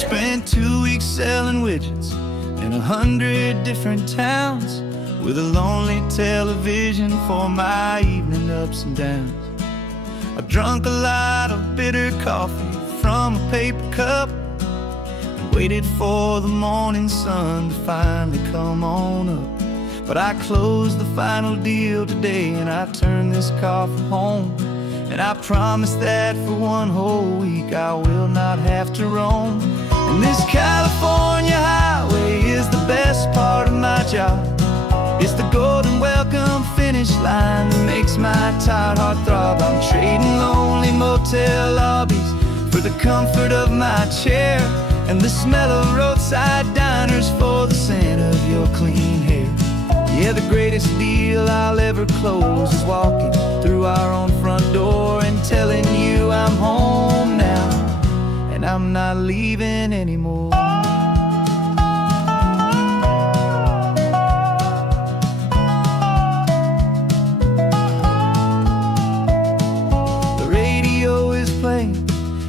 Spent 2 weeks selling widgets in 100 different towns, with a lonely television for my evening ups and downs. I drunk a lot of bitter coffee from a paper cup and waited for the morning sun to finally come on up. But I closed the final deal today and I turned this car from home. And I promise that for one whole week I will not have to roam. And this California highway is the best part of my job. It's the golden welcome finish line that makes my tired heart throb. I'm trading lonely motel lobbies for the comfort of my chair and the smell of roadside diners for the scent of your clean hair. Yeah, the greatest deal I'll ever close is walking through our own front door and telling you I'm home now, and I'm not leaving anymore. The radio is playing,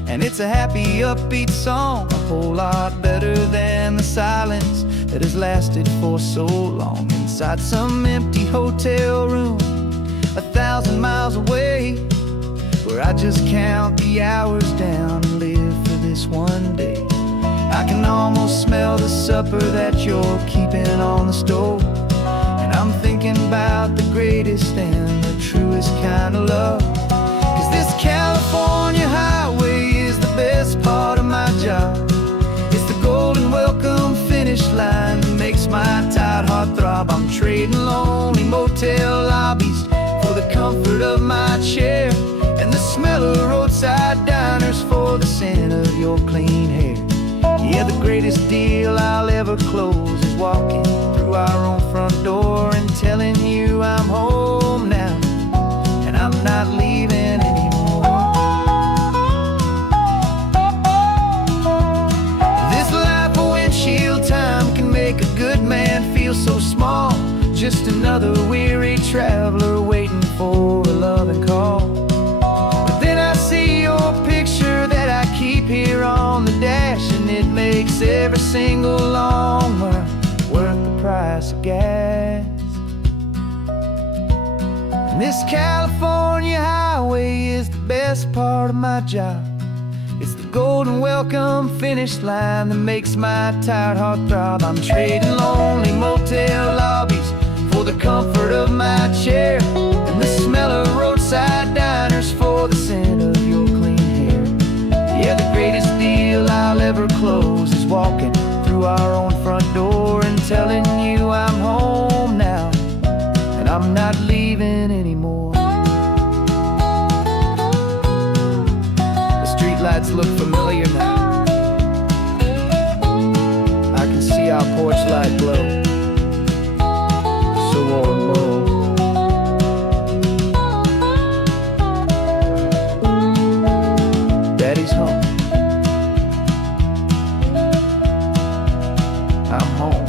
and it's a happy, upbeat song, a whole lot better than the silence that has lasted for so long. Inside some empty hotel room 1,000 miles away, where I just count the hours down and live for this one day. I can almost smell the supper that you're keeping on the stove, and I'm thinking about the greatest and the truest kind of love. 'Cause this California highway is the best part of my job. It's the golden welcome finish line that makes my tired heart throb. I'm trading lonely motel lobbies for the comfort of my chair and the smell of roadside diners for the scent of your clean hair. Yeah, the greatest deal I'll ever close is walking through our own front door and telling you I'm home now, and I'm not leaving anymore. This life of windshield time can make a good man feel so small, just another weary traveler waiting for a loving call. But then I see your picture that I keep here on the dash, and it makes every single long mile worth the price of gas. And this California highway is the best part of my job. It's the golden welcome finish line that makes my tired heart throb. I'm trading lonely motel lobbies for the comfort of my chair and the smell of roadside diners for the scent of your clean hair. Yeah, the greatest deal I'll ever close is walking through our own front door and telling you I'm home now, and I'm not leaving anymore. The streetlights look familiar now. I can see our porch light glow, so warm, low. Daddy's home. I'm home.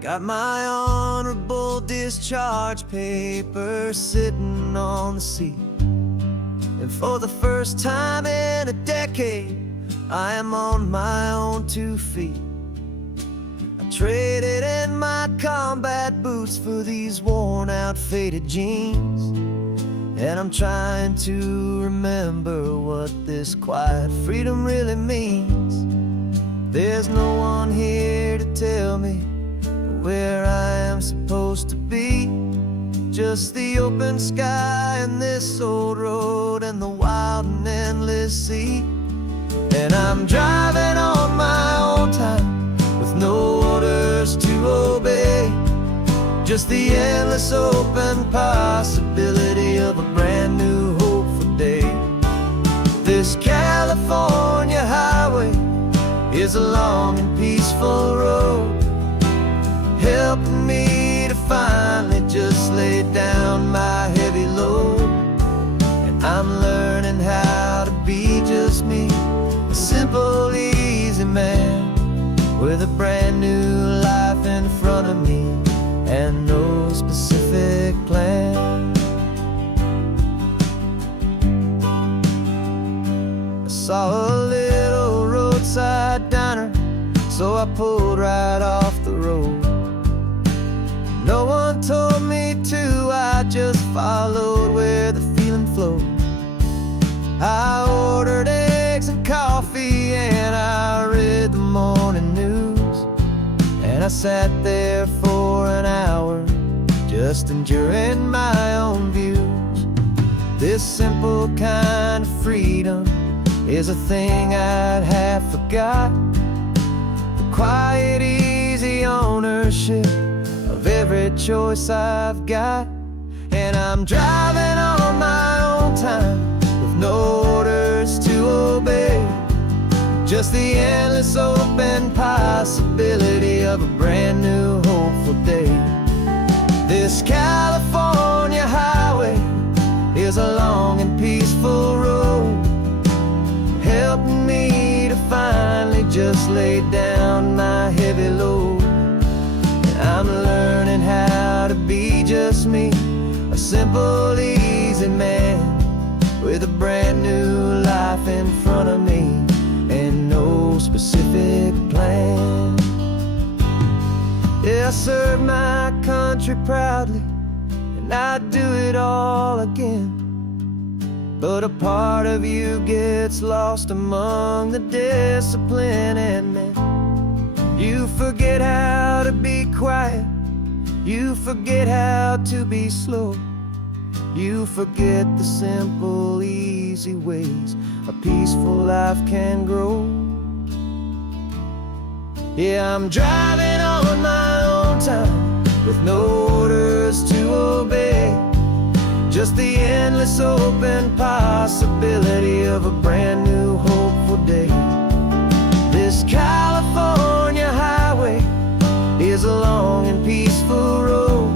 Got my honorable discharge papers sitting on the seat, and for the first time in a decade I am on my own 2 feet. I traded in my combat boots for these worn out faded jeans, and I'm trying to remember what this quiet freedom really means. There's no one here to tell me where I am supposed to be, just the open sky and this old road and the wild and endless sea. And I'm driving on my own time with no orders to obey, just the endless open possibility of a brand new hopeful day. This California highway is a long and peaceful road, helping me to finally just lay down my heavy load. And I'm learning how to be just me, a simple simple, easy man with a brand new life in front of me and no specific plan. I saw a little roadside diner, so I pulled right off the road. No one told me to, I just followed where the feeling flowed. I ordered eggs and coffee and I read the morning news. And I sat there for an hour, just enjoying my own views. This simple kind of freedom is a thing I'd have forgot. The quiet, easy ownership of every choice I've got. And I'm driving on my own time with no orders to obey, just the endless open possibility of a brand new hopeful day. This California highway is a long and peaceful road, helping me to finally just lay down my heavy load. I'm learning how to be just me, a simple, easy man with a brand new life in front of me and no specific plan. Yeah, I serve my country proudly and I'd do it all again. But a part of you gets lost among the discipline and men. You forget how to be quiet, you forget how to be slow, you forget the simple, easy ways a peaceful life can grow. Yeah, I'm driving on my own time with no orders to obey, just the endless open possibility of a brand new hopeful day. This California highway is a long and peaceful road,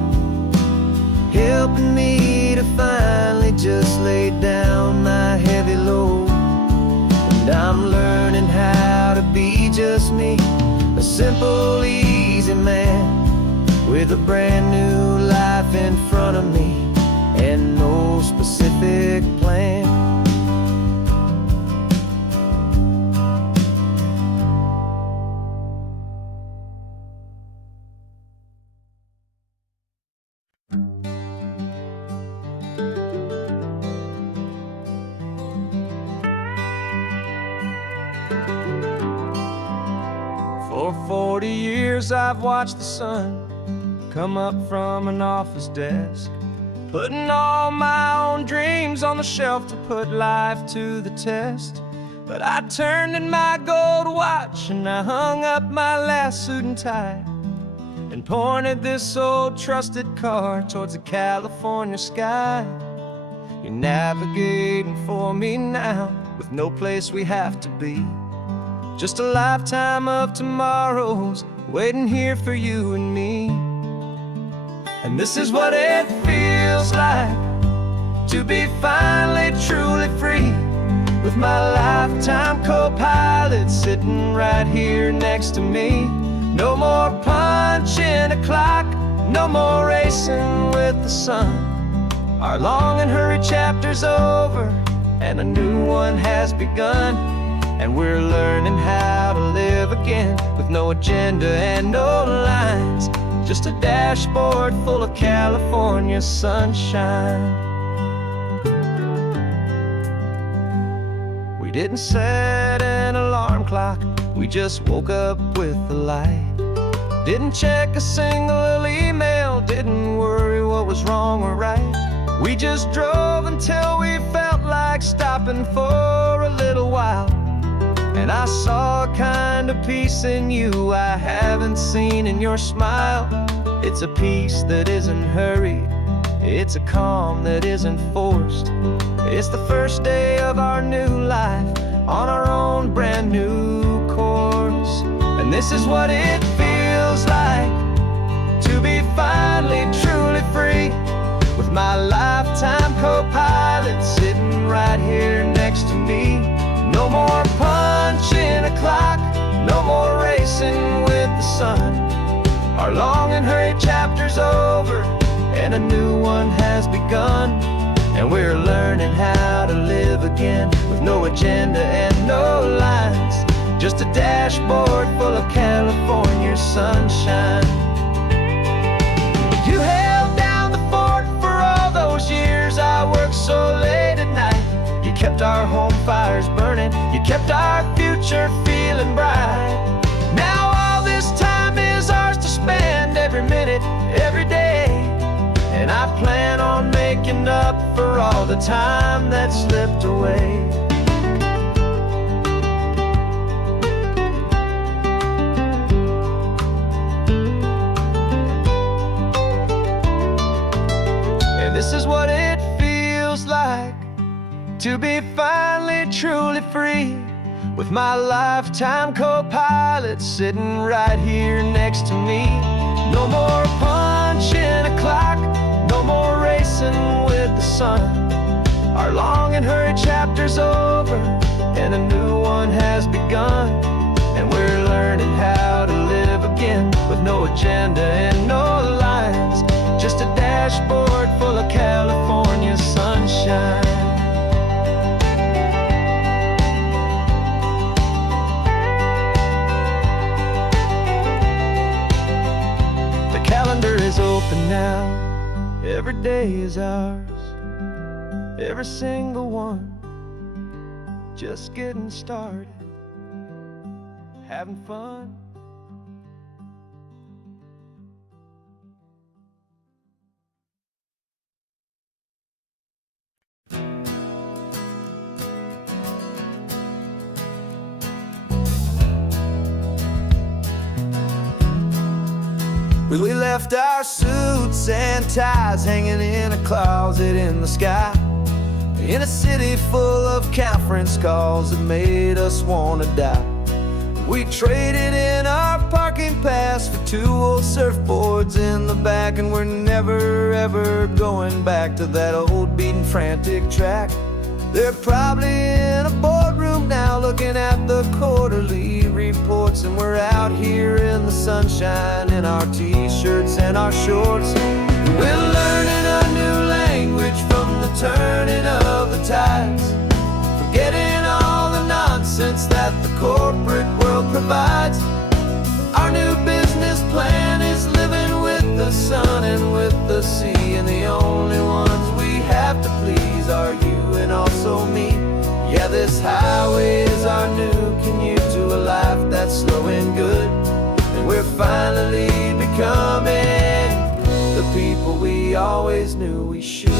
helping me to finally just lay down my heavy load. And I'm learning how to be just me, a simple, easy man with a brand new life in front of me and no specific plan. For 40 years I've watched the sun come up from an office desk, putting all my own dreams on the shelf to put life to the test. But I turned in my gold watch and I hung up my last suit and tie and pointed this old trusted car towards the California sky. You're navigating for me now with no place we have to be, just a lifetime of tomorrows waiting here for you and me. And this is what it feels like to be finally truly free, with my lifetime co-pilot sitting right here next to me. No more punching a clock, no more racing with the sun. Our long and hurried chapter's over and a new one has begun. And we're learning how to live again with no agenda and no lines, just a dashboard full of California sunshine. We didn't set an alarm clock, we just woke up with the light. Didn't check a single email, didn't worry what was wrong or right. We just drove until we felt like stopping for a little while. And I saw a kind of peace in you I haven't seen in your smile. It's a peace that isn't hurried, it's a calm that isn't forced. It's the first day of our new life on our own brand new course. And this is what it feels like to be finally truly free, with my lifetime co-pilot sitting right here next to me. No more punching clock, no more racing with the sun. Our long and hurried chapter's over, and a new one has begun. And we're learning how to live again, with no agenda and no lines, just a dashboard full of California sunshine. You held down the fort for all those years I worked so late at night. You kept our home fires burning, you kept our future feeling bright. Now all this time is ours to spend, every minute, every day. And I plan on making up for all the time that slipped away. And this is what it feels like to be finally truly free, with my lifetime co-pilot sitting right here next to me. No more punching a clock, no more racing with the sun. Our long and hurried chapter's over, and a new one has begun. And we're learning how to live again, with no agenda and no lines, just a dashboard full of California sunshine. The calendar is open now, every day is ours, every single one, just getting started, having fun. We left our suits and ties hanging in a closet in the sky, in a city full of conference calls that made us want to die. We traded in our parking pass for 2 old surfboards in the back, and we're never ever going back to that old beaten frantic track. They're probably in a boardroom now looking at the quarterly reports, and we're out here in the sunshine in our t-shirts and our shorts. We're learning a new language from the turning of the tides, forgetting all the nonsense that the corporate world provides. Our new business plan is living with the sun and with the sea, and the only ones we have to please are you and also me. Yeah, this highway is our new commute to a life that's slow and good, and we're finally becoming the people we always knew we should.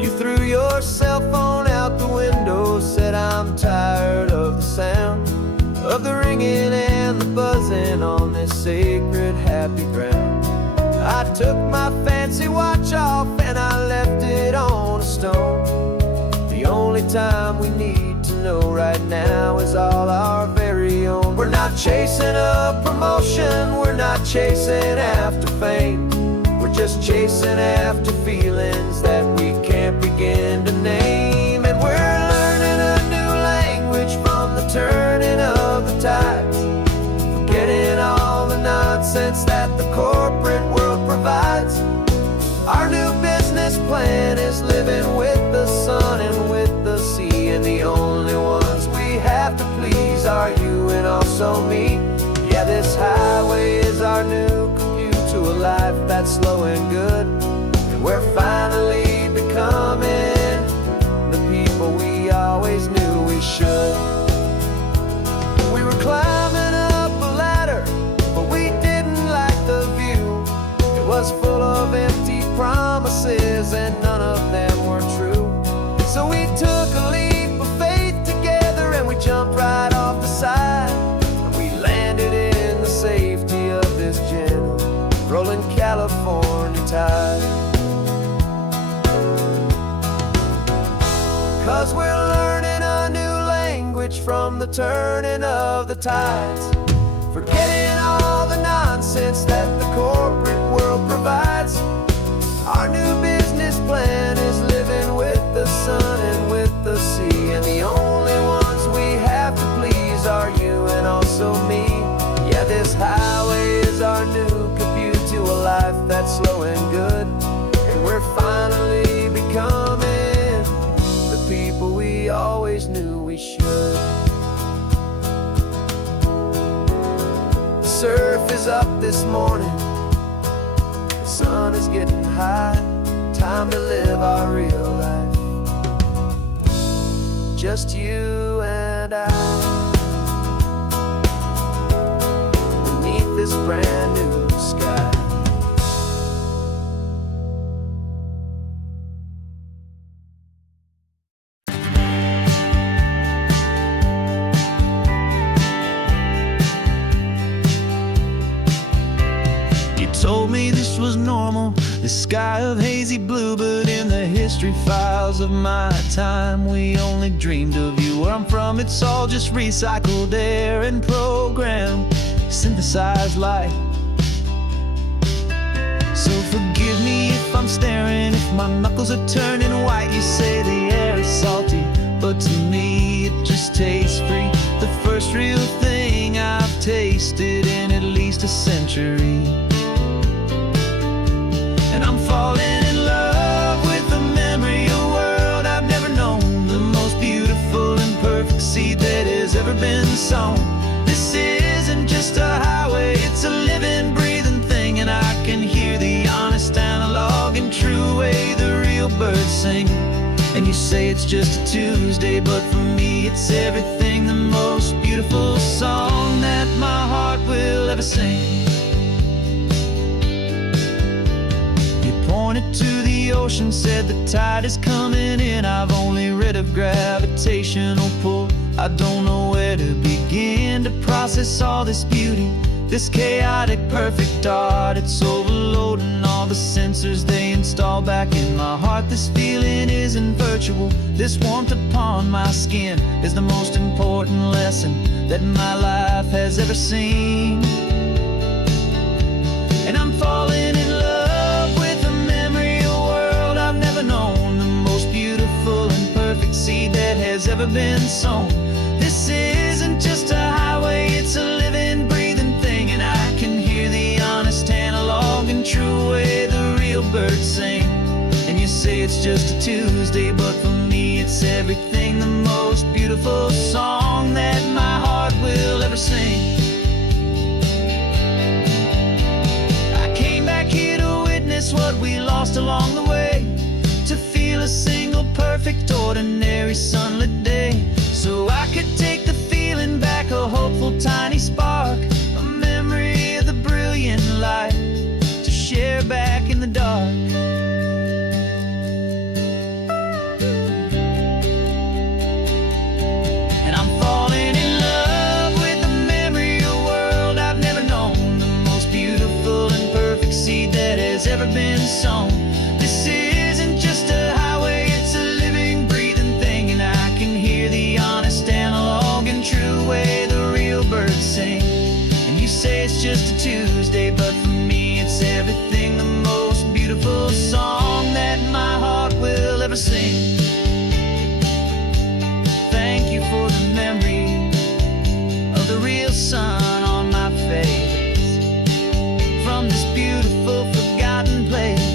You threw your cell phone out the window, said I'm tired of the sound of the ringing and the buzzing on this sacred happy ground. I took my fancy watch off and I left it on a stone. The only time we need to know right now is all our very own. We're not chasing a promotion, we're not chasing after fame, we're just chasing after feelings that we can't begin to name. And we're learning a new language from the turning of the tides, forgetting all the nonsense that the corporate world provides. Our new business plan is living with the sun and with the sea, and the only ones we have to please are you and also me. Yeah, this highway is our new commute to a life that's slow and good, and we're finally becoming the people we always knew we should. We were climbing up a ladder, but we didn't like the view. It was full of empty promises and none of them were true. So we took a leap of faith together and we jumped right off the side, and we landed in the safety of this gentle rolling California tide. 'Cause we're learning a new language from the turning of the tides, forgetting all the nonsense that the corporate world provides. Our new business plan is living with the sun and with the sea, and the slow and good, and we're finally becoming the people we always knew we should. The surf is up this morning, the sun is getting high. Time to live our real life, just you and I, beneath this brand new sky. Told me this was normal, this sky of hazy blue, but in the history files of my time, we only dreamed of you. Where I'm from, it's all just recycled air and programmed, synthesized light. So forgive me if I'm staring, if my knuckles are turning white. You say the air is salty, but to me it just tastes free. The first real thing I've tasted in at least a century. And I'm falling in love with the memory of a world I've never known, the most beautiful and perfect seed that has ever been sown. This isn't just a highway, it's a living, breathing thing, and I can hear the honest, analog, and true way the real birds sing. And you say it's just a Tuesday, but for me it's everything, the most beautiful song that my heart will ever sing. Pointed to the ocean, said the tide is coming in. I've only read of gravitational pull. I don't know where to begin to process all this beauty, this chaotic perfect art. It's overloading all the sensors they install back in my heart. This feeling isn't virtual, this warmth upon my skin is the most important lesson that my life has ever seen. And I'm falling in love known, the most beautiful and perfect seed that has ever been sown. This isn't just a highway, it's a living, breathing thing, and I can hear the honest, analog, and true way the real birds sing. And you say it's just a Tuesday, but for me it's everything, the most beautiful song that my heart will ever sing. I came back here to witness what we lost along the way, to feel a single perfect ordinary sunlit day, so I could take the feeling back, a hopeful tiny spark, a memory of the brilliant light to share back in the dark. And I'm falling in love with the memory of a world I've never known, the most beautiful and perfect seed that has ever been sown. This isn't just a highway, it's a living, breathing thing, and I can hear the honest, analog, and true way the real birds sing. And you say it's just a Tuesday, but for me it's everything, the most beautiful song that my heart will ever sing. Thank you for the memory of the real sun on my face, from this beautiful forgotten place.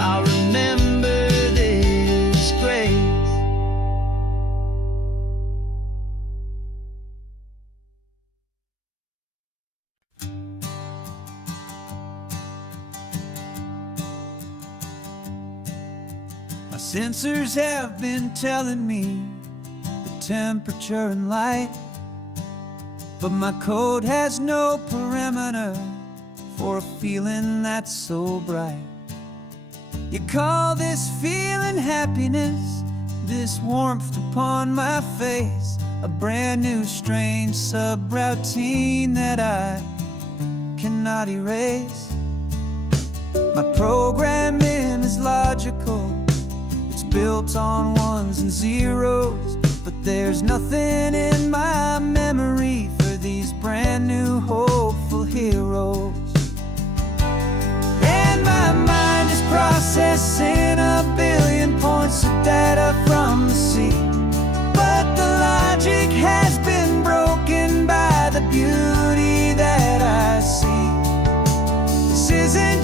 I'll remember this grace. My sensors have been telling me the temperature and light, but my code has no parameter for a feeling that's so bright. You call this feeling happiness, this warmth upon my face, a brand new strange subroutine that I cannot erase. My programming is logical, it's built on ones and zeros, but there's nothing in my memory for these brand new hopeful heroes. And my mind is processing a billion points of data from the sea, but the logic has been broken by the beauty that I see. This isn't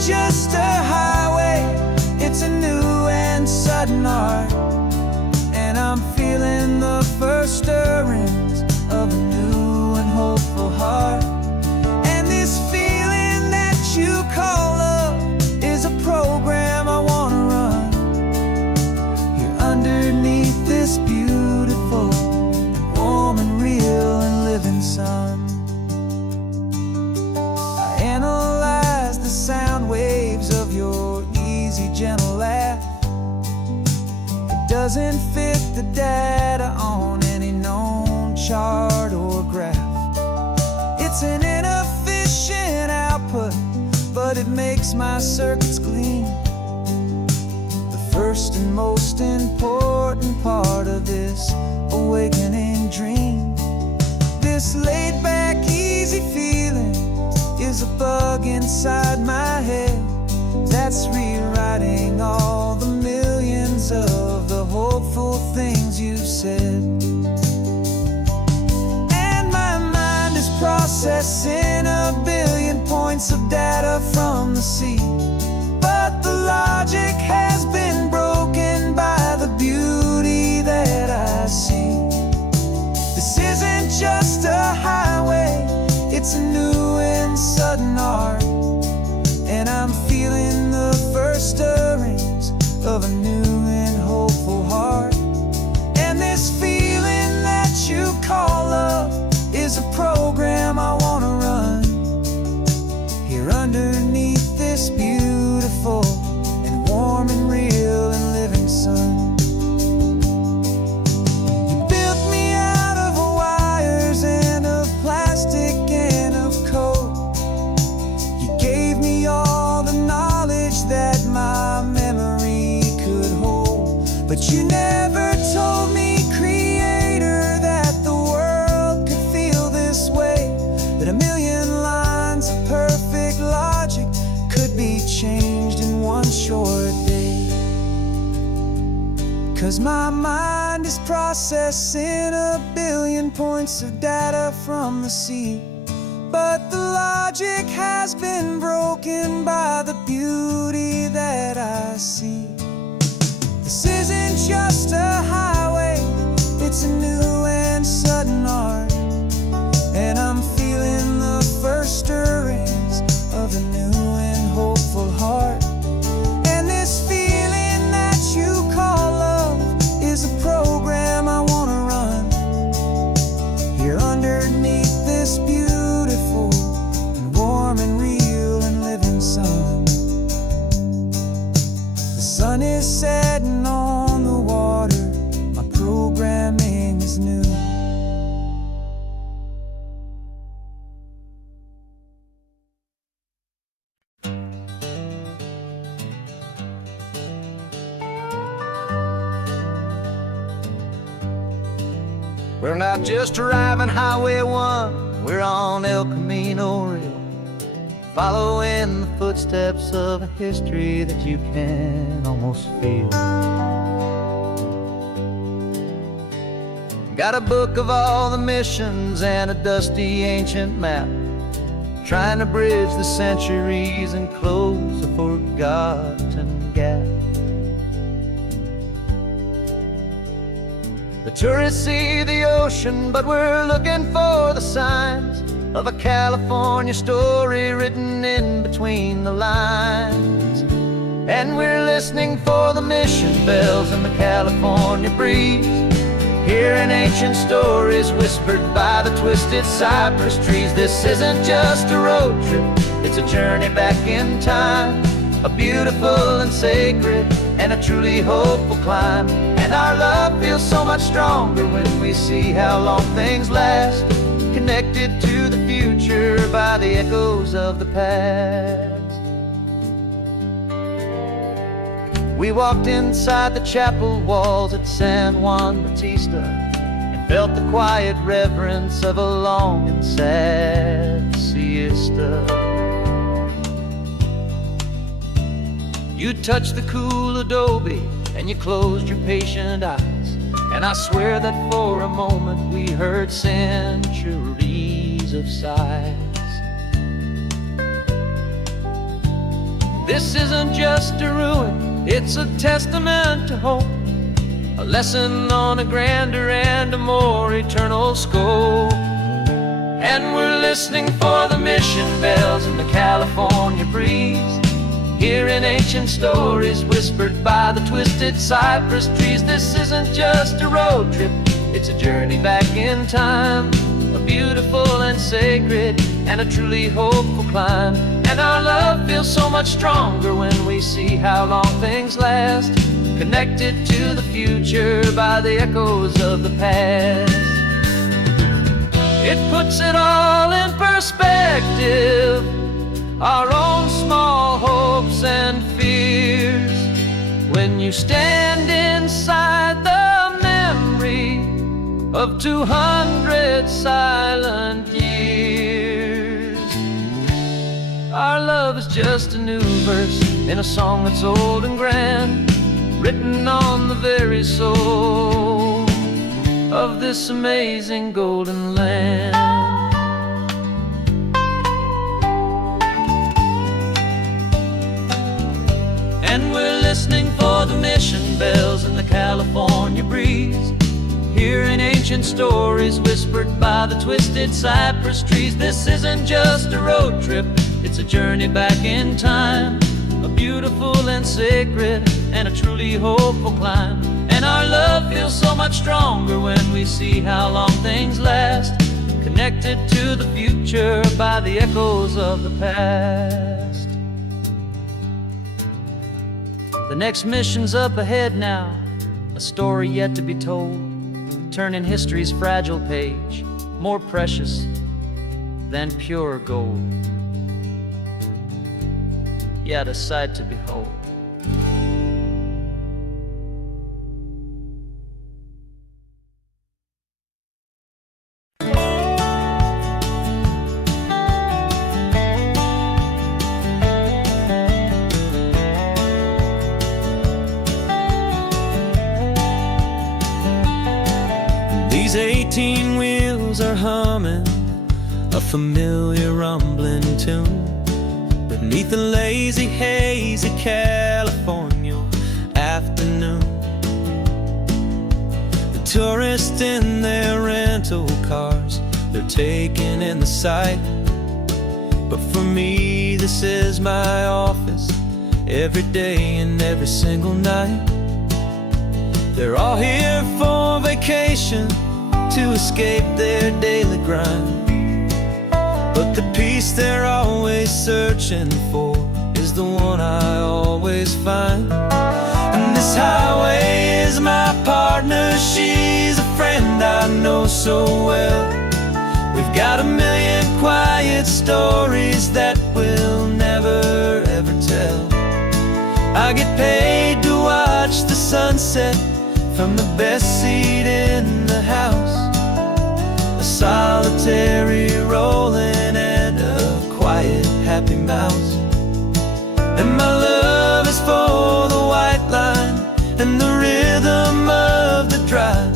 doesn't fit the data on any known chart or graph. It's an inefficient output, but it makes my circuits clean. The first and most important part of this awakening dream. This laid-back, easy feeling is a bug inside my head that's rewriting all the millions of the hopeful things you've said. And my mind is processing a billion points of data from the sea, but the logic has been broken by the beauty that I see. This isn't just a highway, it's a new and sudden art, and I'm feeling the first stirrings of a new and hopeful heart. And this feeling that you call love is a program I want to run here underneath this beautiful and warm and real and living sun. You built me out of wires and of plastic and of code. You gave me all the knowledge that my memory could hold, but you never told me, Creator, that the world could feel this way, that a million lines of perfect logic could be changed in one short day. 'Cause my mind is processing a billion points of data from the sea, but the logic has been broken by the beauty that I see. This isn't just a highway, it's a new and sudden art, and I'm feeling the first stirrings of a new and hopeful heart. And this feeling that you call love is a program I want to run here underneath this beautiful and warm and real and living sun. The sun is setting on the water, my programming is new. We're not just driving Highway 1, we're on El Camino Real, following the footsteps of a history that you can almost feel. Got a book of all the missions and a dusty ancient map, trying to bridge the centuries and close a forgotten gap. The tourists see the ocean, but we're looking for the signs of a California story written in between the lines. And we're listening for the mission bells in the California breeze, hearing ancient stories whispered by the twisted cypress trees. This isn't just a road trip, it's a journey back in time, a beautiful and sacred and a truly hopeful climb. And our love feels so much stronger when we see how long things last, connected to the future by the echoes of the past. We walked inside the chapel walls at San Juan Bautista and felt the quiet reverence of a long and sad siesta. You touched the cool adobe and you closed your patient eyes, and I swear that for a moment we heard centuries of sighs. This isn't just a ruin, it's a testament to hope, a lesson on a grander and a more eternal scope. And we're listening for the mission bells in the California breeze, hearing ancient stories whispered by the twisted cypress trees. This isn't just a road trip, it's a journey back in time, a beautiful and sacred and a truly hopeful climb. And our love feels so much stronger when we see how long things last, connected to the future by the echoes of the past. It puts it all in perspective, our own small hopes and fears, when you stand inside the memory of 200 silent years. Our love is just a new verse in a song that's old and grand, written on the very soul of this amazing golden land. And we're listening for the mission bells in the California breeze, hearing ancient stories whispered by the twisted cypress trees. This isn't just a road trip, it's a journey back in time, a beautiful and sacred and a truly hopeful climb. And our love feels so much stronger when we see how long things last, connected to the future by the echoes of the past. The next mission's up ahead now, a story yet to be told, turning history's fragile page, more precious than pure gold. Yet a sight to behold. These 18 wheels are humming a familiar rumbling tune beneath the lazy haze of California afternoon. The tourists in their rental cars, they're taking in the sight. But for me, this is my office, every day and every single night. They're all here for vacation, to escape their daily grind. But the peace they're always searching for is the one I always find. And this highway is my partner, she's a friend I know so well. We've got a million quiet stories that we'll never ever tell. I get paid to watch the sunset from the best seat in the house, a solitary rolling and a quiet happy mouse. And my love is for the white line and the rhythm of the drive,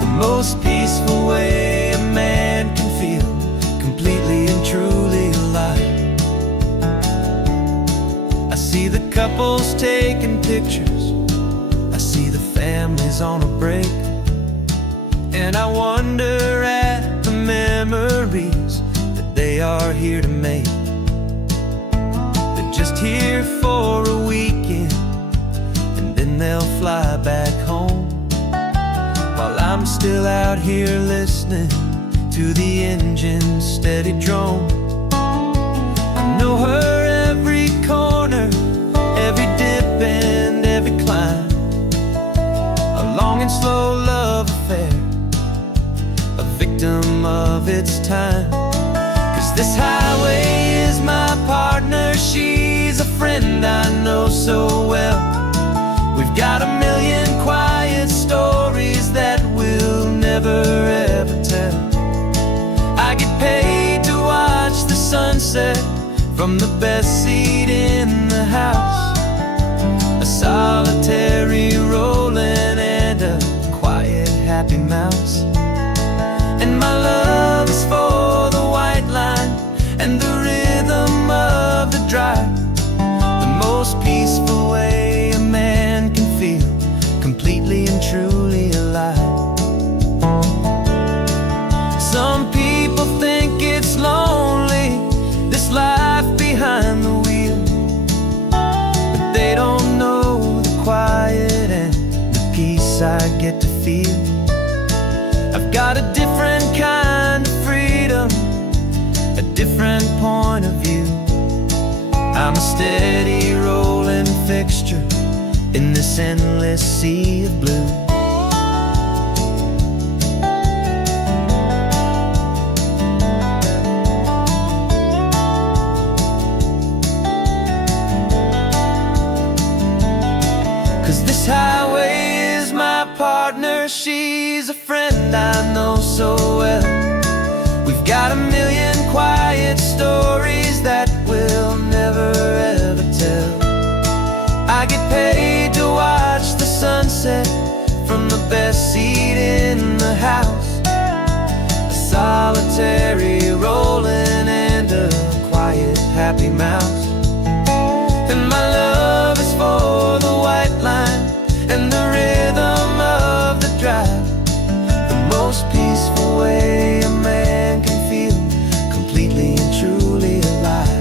the most peaceful way a man can feel completely and truly alive. I see the couples taking pictures, I see the families on a break, and I wonder at the memories that they are here to make. They're just here for a weekend, and then they'll fly back home, while I'm still out here listening to the engine's steady drone. I know her every corner, every dip and every climb, a long and slow love affair, a victim of its time. 'Cause this highway is my partner, she's a friend I know so well. We've got a million quiet stories that we'll never ever tell. I get paid to watch the sunset from the best seat in the house, a solitary rolling and a quiet happy mouse. And my love is for the white line and the rhythm of the drive, the most peaceful way a man can feel completely and truly alive. Some people think it's lonely, this life behind the wheel, but they don't know the quiet and the peace I get to feel. I've got a different kind of freedom, a different point of view. I'm a steady rolling fixture in this endless sea of blue. Cause this highway is my partner, she's a friend I know so well. We've got a million quiet stories that we'll never ever tell. I get paid to watch the sunset from the best seat in the house. A solitary rolling and a quiet happy mouse. And my love is for the white line and the rhythm of the drive. The most peaceful way a man can feel completely and truly alive.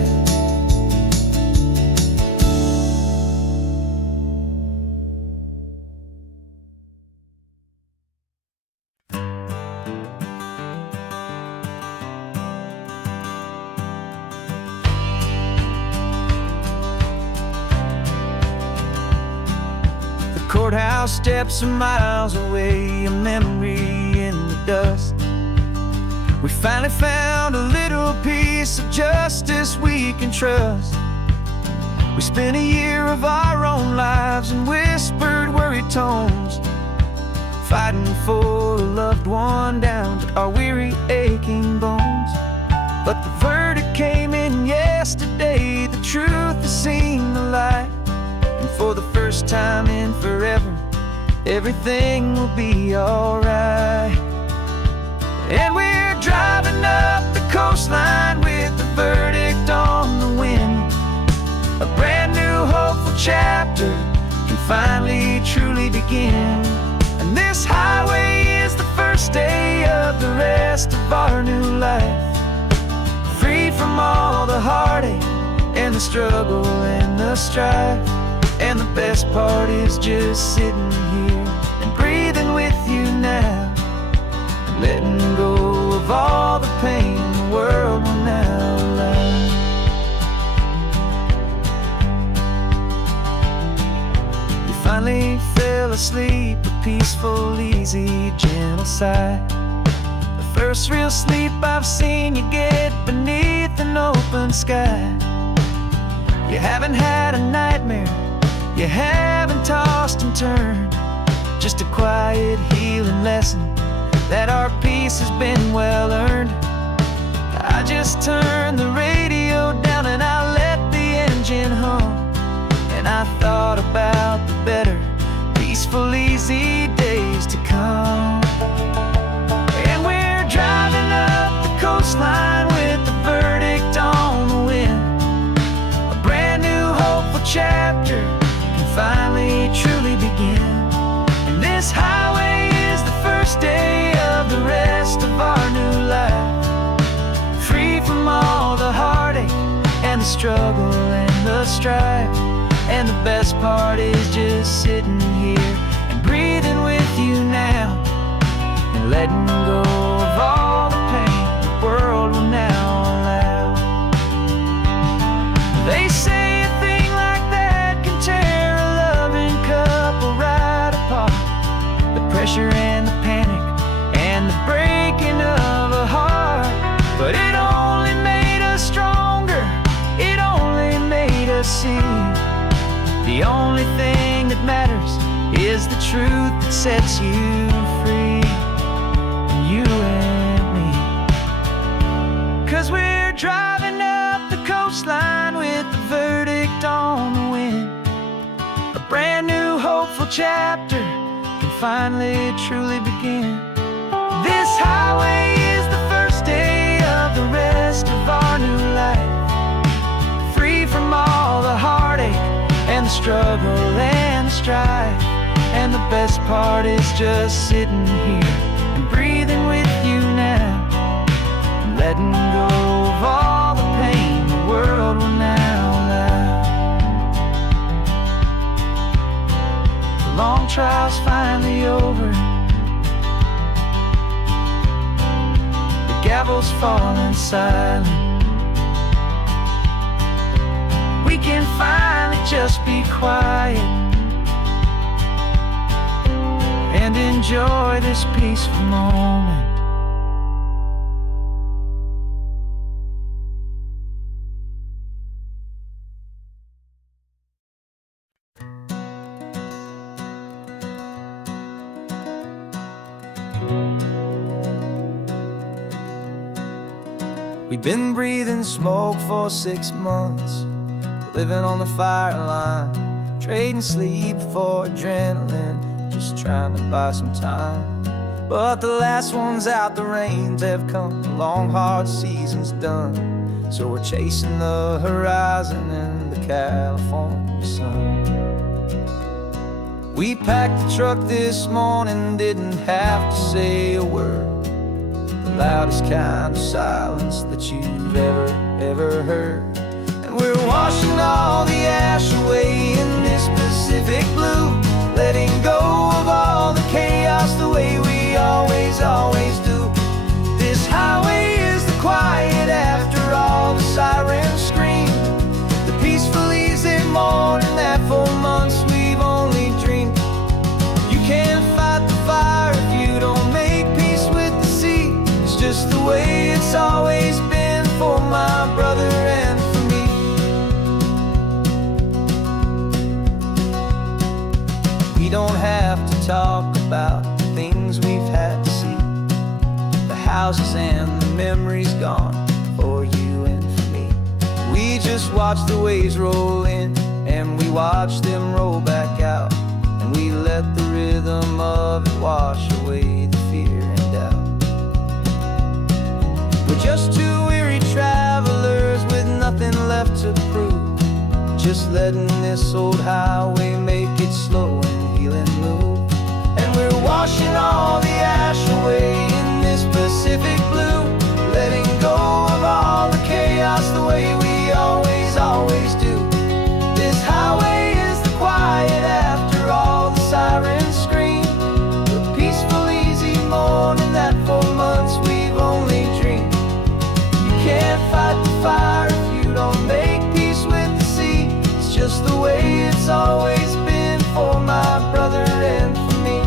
Courthouse steps are miles away, a memory in the dust. We finally found a little piece of justice we can trust. We spent a year of our own lives in whispered, worried tones, fighting for a loved one down to our weary, aching bones. But the verdict came in yesterday, the truth has seen the light. And for the first time in forever, everything will be alright. And we're driving up the coastline with the verdict on the wind. A brand new hopeful chapter can finally truly begin. And this highway is the first day of the rest of our new life. Free from all the heartache and the struggle and the strife. And the best part is just sitting here and breathing with you now, and letting go of all the pain the world will now allow. We finally fell asleep, a peaceful, easy, gentle sigh. The first real sleep I've seen you get beneath an open sky. You haven't had a nightmare, you haven't tossed and turned, just a quiet healing lesson that our peace has been well earned. I just turned the radio down and I let the engine hum, and I thought about the better, peaceful, easy days to come. And we're driving up the coastline with the verdict on the wind. A brand new hopeful chapter finally truly begin. And this highway is the first day of the rest of our new life. Free from all the heartache and the struggle and the strife. And the best part is just sitting here and breathing with you now, and letting go of all the pain the world will now allow. They say pressure and the panic and the breaking of a heart, but it only made us stronger, it only made us see the only thing that matters is the truth that sets you free, you and me. Cause we're driving up the coastline with the verdict on the wind. A brand new hopeful chapter finally truly begin. This highway is the first day of the rest of our new life. Free from all the heartache and the struggle and the strife. And the best part is just sitting here and breathing with you now, and letting go of all the pain the world will now allow. The long trial's finally over, the gavel's falling silent. We can finally just be quiet enjoy this peaceful moment. We've been breathing smoke for 6 months, living on the fire line, trading sleep for adrenaline, just trying to buy some time. But the last one's out, the rains have come, the long hard season's done. So we're chasing the horizon in the California sun. We packed the truck this morning, didn't have to say a word. The loudest kind of silence that you've ever heard. And we're washing all the ash away in this Pacific blue, letting go of all the chaos the way we always do. This highway is the quiet after all the sirens scream, the peaceful easy morning that for months we've only dreamed. You can't fight the fire if you don't make peace with the sea. It's just the way it's always been for my brother and for me. We don't have to talk about the things we've had to see, the houses and the memories gone for you and for me. We just watch the waves roll in, and we watch them roll back out, and we let the rhythm of it wash away the fear and doubt. We're just two weary travelers with nothing left to prove, just letting this old highway make it slow and healing move. And we're washing all the ash away in this Pacific blue, letting go of all the chaos the way we always do. This highway is the quiet after all the sirens scream, the peaceful easy morning that for months we've only dreamed. You can't fight the fire if you don't make peace with the sea. It's just the way it's always been for my brother and for me.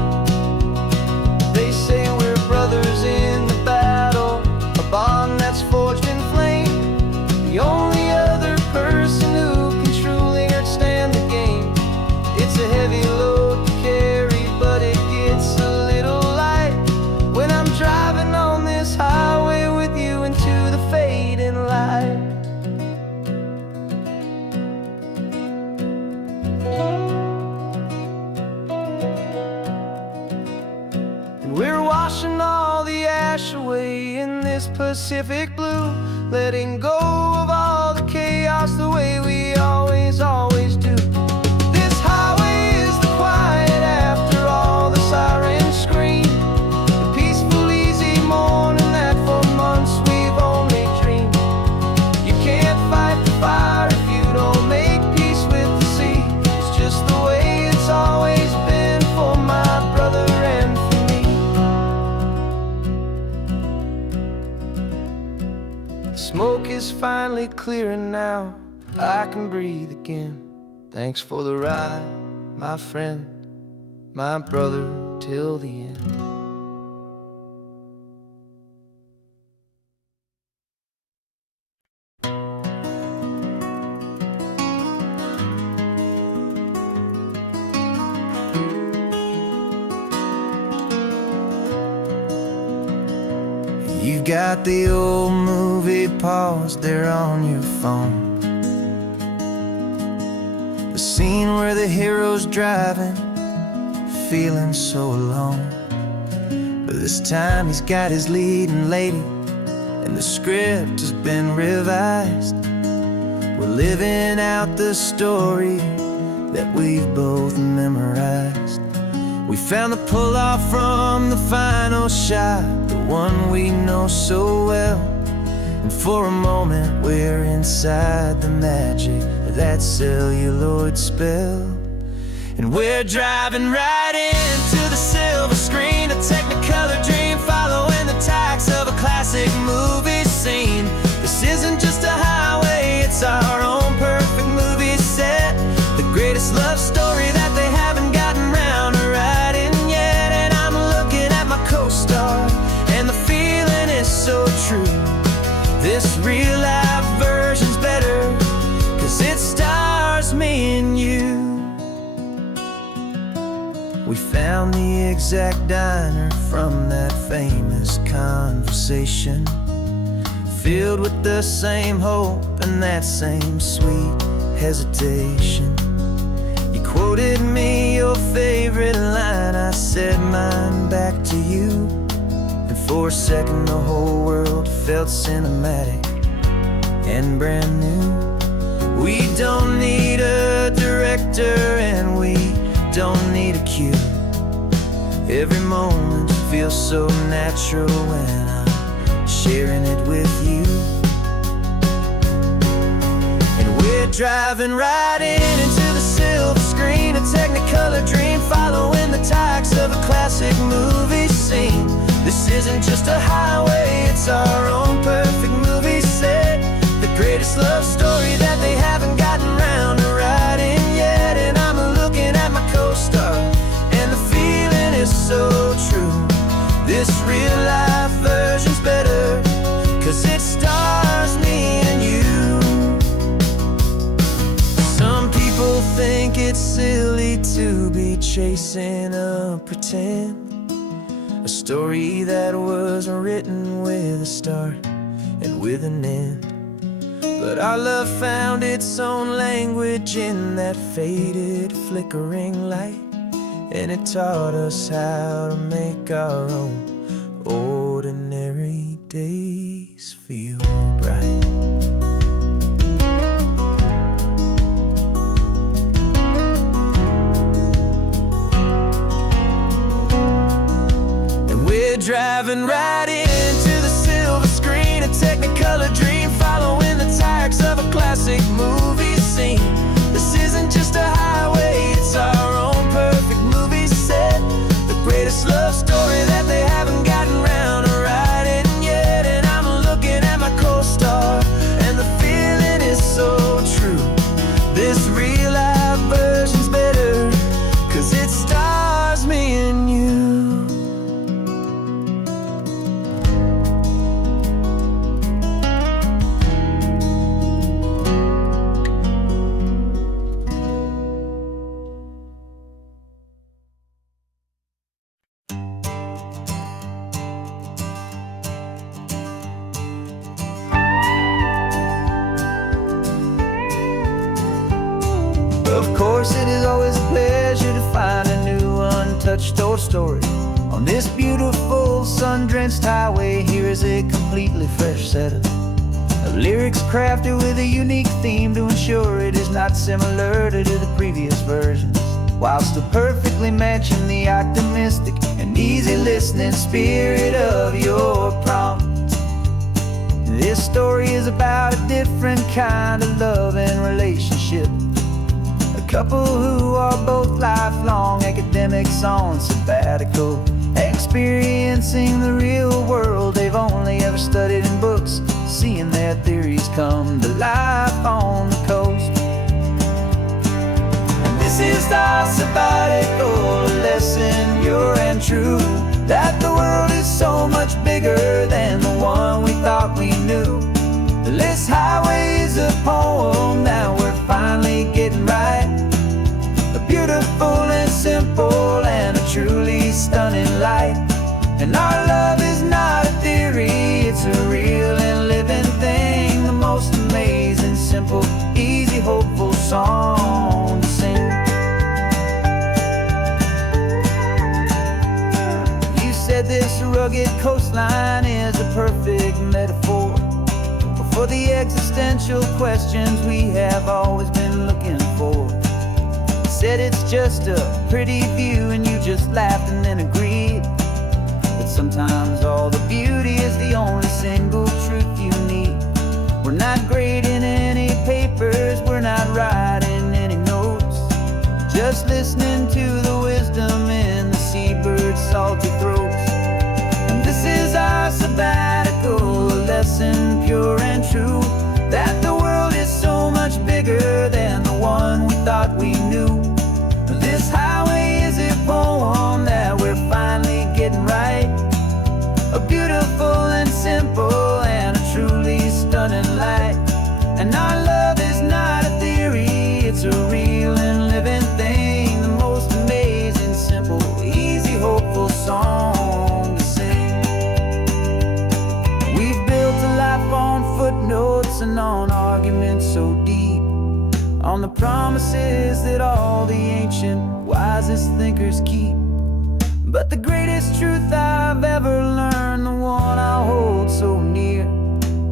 They say we're brothers in the battle, a bond that's forged in flame. The only other person who can truly understand the game. It's a heavy load to carry, but it gets a little light when I'm driving on this highway with you into the fading light. And we're washing all the ash away in this Pacific blue, letting go of all the chaos the way we always do. This highway is the quiet after all the sirens scream, the peaceful easy morning that for months we've only dreamed. You can't fight the fire if you don't make peace with the sea. It's just the way it's always been for my brother and for me. The smoke is finally clearing now, I can breathe again. Thanks for the ride, my friend, my brother, till the end. You've got the old movie paused there on your phone, the scene where the hero's driving, feeling so alone. But this time he's got his leading lady, and the script has been revised. We're living out the story that we've both memorized. We found the pull-off from the final shot, the one we know so well. And for a moment we're inside the magic of that celluloid spell. And we're driving right into the silver screen, a Technicolor dream, following the tacks of a classic movie scene. This isn't just a highway, it's our own perfect movie set, the greatest love story that they haven't gotten round to writing yet. And I'm exact diner from that famous conversation, filled with the same hope and that same sweet hesitation. You quoted me your favorite line, I said mine back to you, and for a second the whole world felt cinematic and brand new. We don't need a director and we don't need a cue. Every moment feels so natural when I'm sharing it with you. And we're driving right into the silver screen, a Technicolor dream, following the tacks of a classic movie scene. This isn't just a highway, it's our own perfect movie set, the greatest love story that they haven't gotten round to writing yet. And I'm looking at my co-star, and the feeling is so true. This real life version's better, 'cause it stars me and you. Some people think it's silly to be chasing a pretend, a story that was written with a start and with an end. But our love found its own language in that faded, flickering light, and it taught us how to make our own ordinary days feel bright. And we're driving right into the silver screen, a Technicolor dream, following the tacks of a classic movie scene. This isn't just a highway, it's our own perfect movie set, the greatest love story that they haven't gotten round to writing yet. And I'm looking at my co-star, and the feeling is so true. This real life version's better, 'cause it stars me and you. Of course, it is always a pleasure to find a new untouched old story. On this beautiful sun-drenched highway, here is a completely fresh set of lyrics crafted with a unique theme to ensure it is not similar to the previous versions, while still perfectly matching the optimistic and easy listening spirit of your prompt. This story is about a different kind of love and relationship, couple who are both lifelong academics on sabbatical, experiencing the real world they've only ever studied in books, seeing their theories come to life on the coast. And this is our sabbatical lesson, pure and true, that the world is so much bigger than the one we thought we knew. This highway is a poem that we're finally getting right, a beautiful and simple and a truly stunning light. And our love is not a theory, it's a real and living thing, the most amazing, simple, easy, hopeful song to sing. You said this rugged coastline is a perfect metaphor for the existential questions we have always been looking for. You said it's just a pretty view, and you just laughed and then agreed that sometimes all the beauty is the only single truth you need. We're not grading any papers, we're not writing any notes, just listening to the wisdom in the seabird's salty throats. And this is our sabbatical lesson, pure and true, that the world is so much bigger than the one we thought we knew. This highway is a poem that we're finally getting right, a beautiful and simple and a truly stunning light. And our love is not a theory, it's a real and living thing, the most amazing, simple, easy, hopeful building on arguments so deep, on the promises that all the ancient wisest thinkers keep. But the greatest truth I've ever learned, the one I hold so near,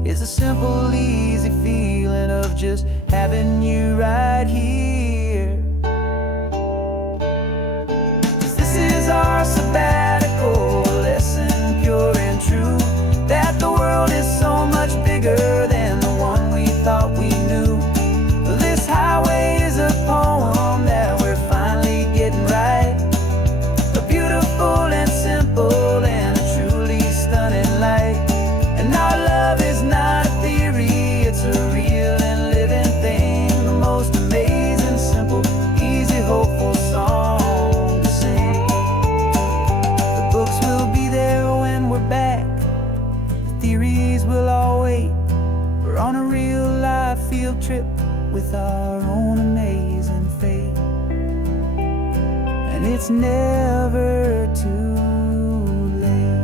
is a simple, easy feeling of just having you right here. 'Cause this is our sabbatical lesson, pure and true, that the world is so much bigger than the one we thought we knew. This highway is a poem that we're finally getting right, a beautiful and simple and a truly stunning light. And our love is not a theory, it's a real and living thing, the most amazing, simple, easy, hopeful song to sing. The books will be there when we're back, the theories will all wait. We're on a real life field trip with our own amazing fate, and it's never too late.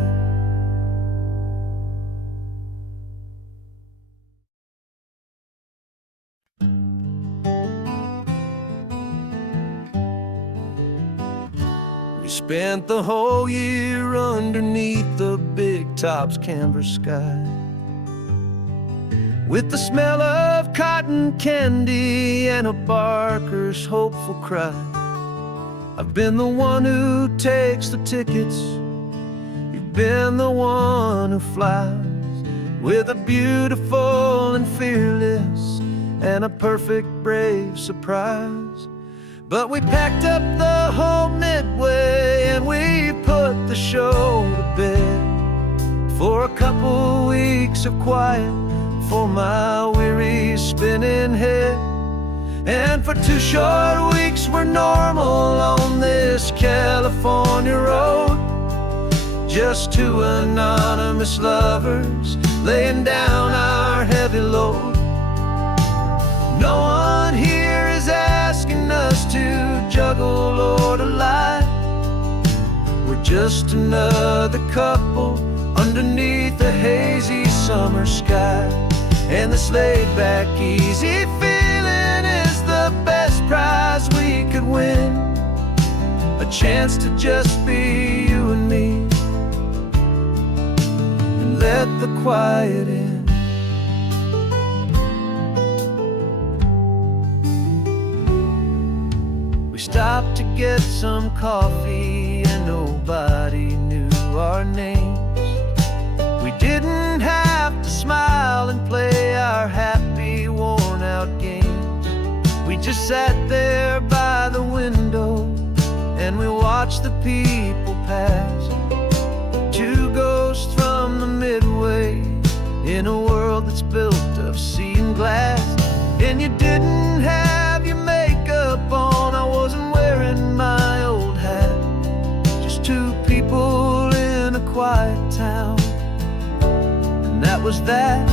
We spent the whole year underneath the big top's canvas sky, with the smell of cotton candy and a barker's hopeful cry. I've been the one who takes the tickets, you've been the one who flies, with a beautiful and fearless and a perfect brave surprise. But we packed up the whole Midway and we put the show to bed, for a couple weeks of quiet for my weary spinning head. And for 2 short weeks we're normal on this California road, just 2 anonymous lovers laying down our heavy load. No one here is asking us to juggle or to lie, we're just another couple underneath a hazy summer sky. And this laid-back, easy feeling is the best prize we could win, a chance to just be you and me, and let the quiet in. We stopped to get some coffee and nobody knew our names. We didn't have to smile and play our happy, worn-out games. We just sat there by the window and we watched the people pass, 2 ghosts from the Midway in a world that's built of sea and glass. And you didn't have your makeup on, I wasn't wearing my old hat, just 2 people in a quiet town, that was that.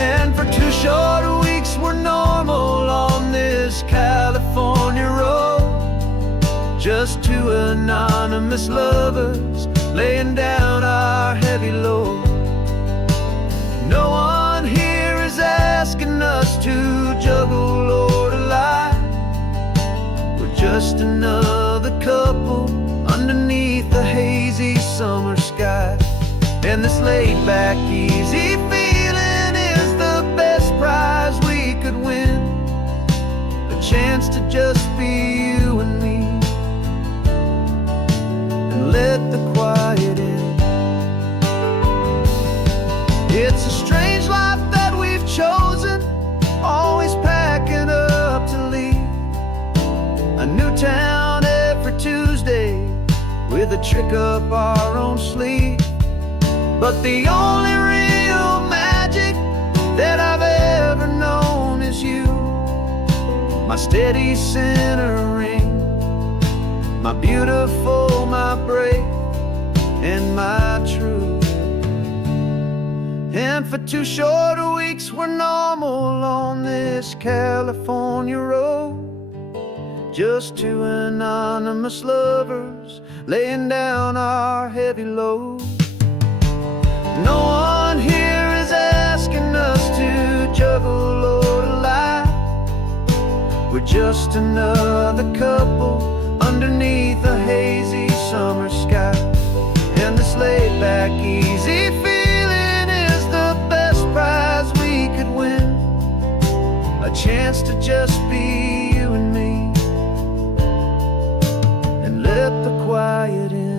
And for 2 short weeks we're normal on this California road, just 2 anonymous lovers laying down our heavy load. No one here is asking us to juggle or to lie, we're just another couple underneath the hazy summer sky. And this laid-back, easy feeling is the best prize we could win, a chance to just be you and me, and let the quiet in. It's a strange life that we've chosen, always packing up to leave, a new town every Tuesday with a trick up our own sleeve. But the only real magic that I've ever known is you, my steady centering, my beautiful, my brave, and my true. And for 2 short weeks we're normal on this California road, just 2 anonymous lovers laying down our heavy load. No one here is asking us to juggle or to lie. We're just another couple underneath a hazy summer sky. And this laid-back, easy feeling is the best prize we could win. A chance to just be you and me, and let the quiet in.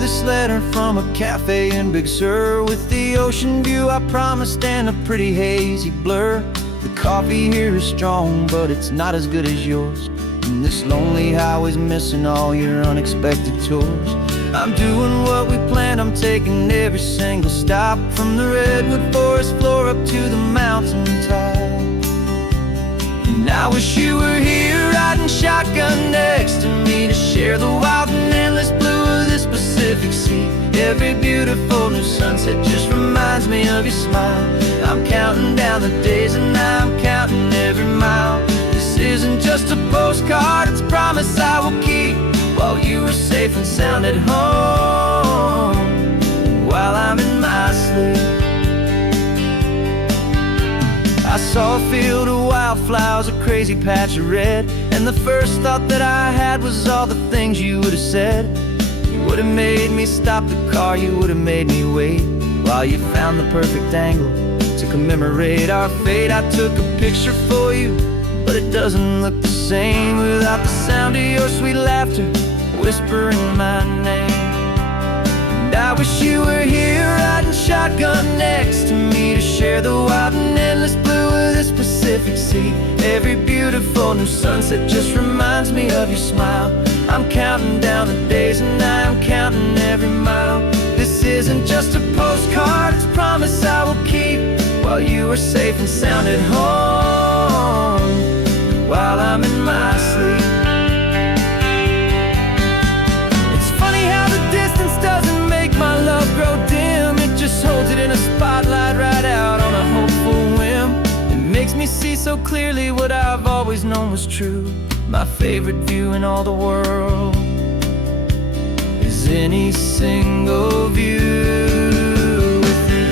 This letter from a cafe in Big Sur, with the ocean view I promised and a pretty hazy blur. The coffee here is strong, but it's not as good as yours. And this lonely highway's missing all your unexpected tours. I'm doing what we planned, I'm taking every single stop, from the redwood forest floor up to the mountain top. And I wish you were here riding shotgun next to me, to share the wild and endless blue of this Pacific Sea. Every beautiful new sunset just reminds me of your smile. I'm counting down the days and I'm counting every mile. This isn't just a postcard, it's a promise I will keep, while you are safe and sound at home, while I'm in my sleep. I saw a field of wildflowers, a crazy patch of red, and the first thought that I had was all the things you would have said. You would have made me stop the car, you would have made me wait, while you found the perfect angle to commemorate our fate. I took a picture for you, but it doesn't look the same without the sound of your sweet laughter whispering my name. And I wish you were here riding shotgun next to me, to share the wild and endless blue of this Pacific Sea. Every beautiful new sunset just reminds me of your smile. I'm counting down the days and I'm counting every mile. This isn't just a postcard, it's a promise I will keep, while you are safe and sound at home, while I'm in my sleep. It's funny how the distance doesn't make my love grow dim. It just holds it in a spotlight right out on a hopeful whim. It makes me see so clearly what I've always known was true. My favorite view in all the world is any single view with you.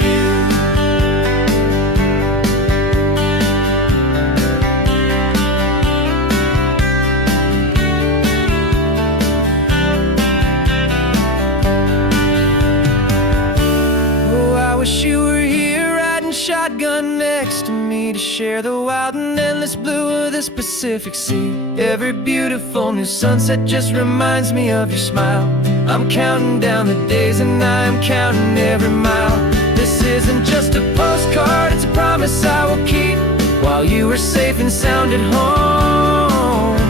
Oh, I wish you were here riding shotgun next to me, to share the wild and endless blue of this Pacific Sea. Every beautiful new sunset just reminds me of your smile. I'm counting down the days and I'm counting every mile. This isn't just a postcard, it's a promise I will keep, while you are safe and sound at home,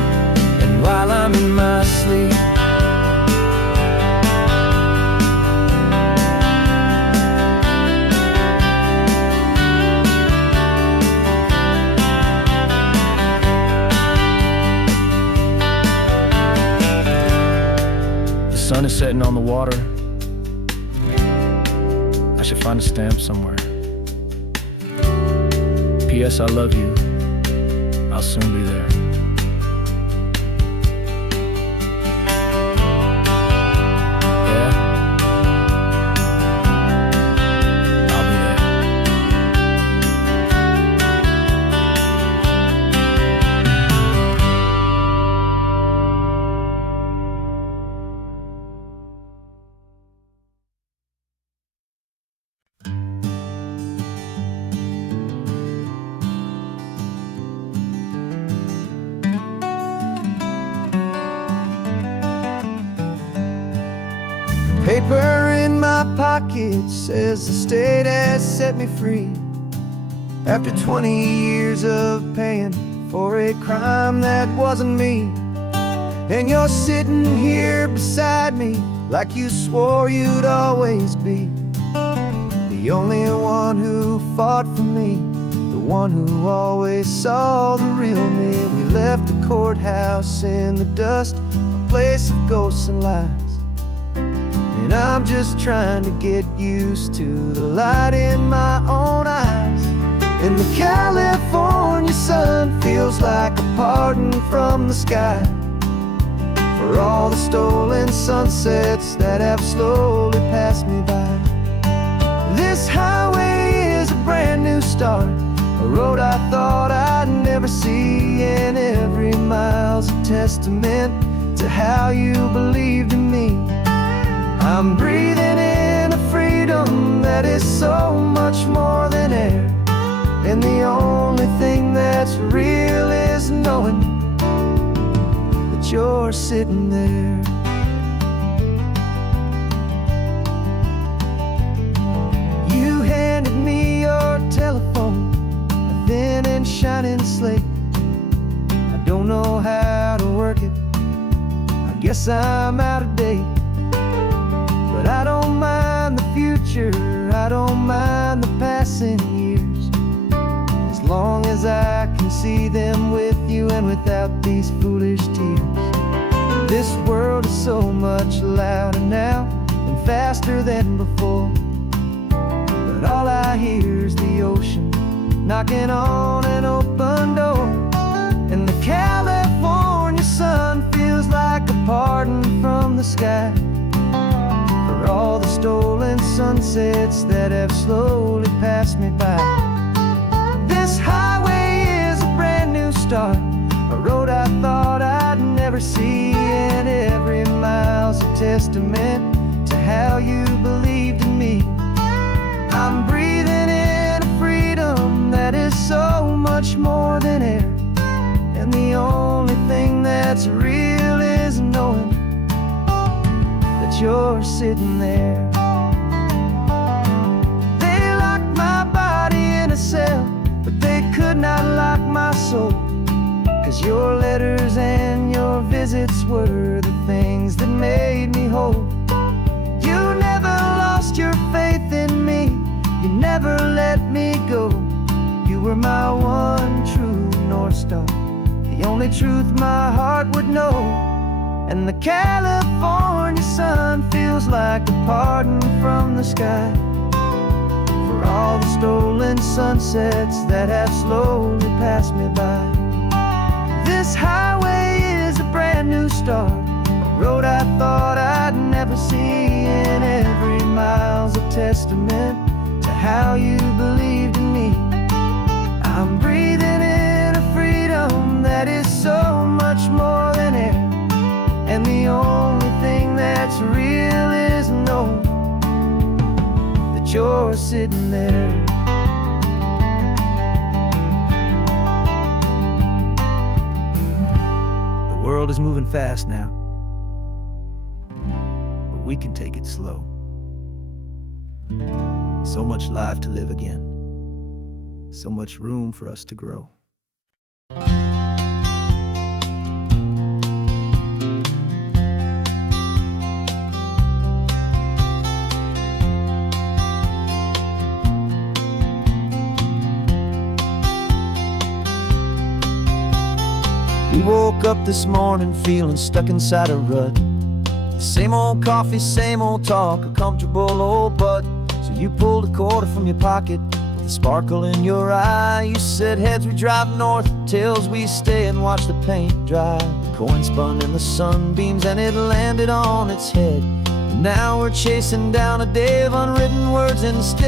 and while I'm in my sleep. The sun is setting on the water. I should find a stamp somewhere. P.S. I love you. I'll soon be there. Yeah? I'll be there. Paper in my pocket says the state has set me free, after 20 years of paying for a crime that wasn't me. And you're sitting here beside me like you swore you'd always be the only one who fought for me the one who always saw the real me. We left the courthouse in the dust, a place of ghosts and lies. And I'm just trying to get used to the light in my own eyes. And the California sun feels like a pardon from the sky for all the stolen sunsets that have slowly passed me by. This highway is a brand new start, a road I thought I'd never see, and every mile's a testament to how you believed in me. I'm breathing in a freedom that is so much more than air, and the only thing that's real is knowing that you're sitting there. You handed me your telephone, a thin and shining slate. I don't know how to work it, I guess I'm out of date. But I don't mind the future, I don't mind the passing years, as long as I can see them with you and without these foolish tears. This world is so much louder now and faster than before, but all I hear is the ocean knocking on an open door. And the California sun feels like a pardon from the sky for all the stolen sunsets that have slowly passed me by. This highway is a brand new start, a road I thought I'd never see, and every mile's a testament to how you believed in me. I'm breathing in a freedom that is so much more than air, and the only thing that's real is knowing that you're sitting there. They locked my body in a cell, but they could not lock my soul, 'cause your letters and your visits were the things that made me whole. You never lost your faith in me, you never let me go. You were my one true North Star, the only truth my heart would know. And the California sun feels like a pardon from the sky for all the stolen sunsets that have slowly passed me by. This highway is a brand new start, a road I thought I'd never see, and every mile's a testament to how you believed in me. I'm breathing in a freedom that is so much more than air, and the only thing that's real is knowing that you're sitting there. The world is moving fast now, but we can take it slow. So much life to live again, so much room for us to grow. We woke up this morning feeling stuck inside a rut. Same old coffee, same old talk, a comfortable old butt. So you pulled a quarter from your pocket with a sparkle in your eye. You said heads we drive north, tails we stay and watch the paint dry. The coin spun in the sunbeams and it landed on its head. And now we're chasing down a day of unwritten words instead.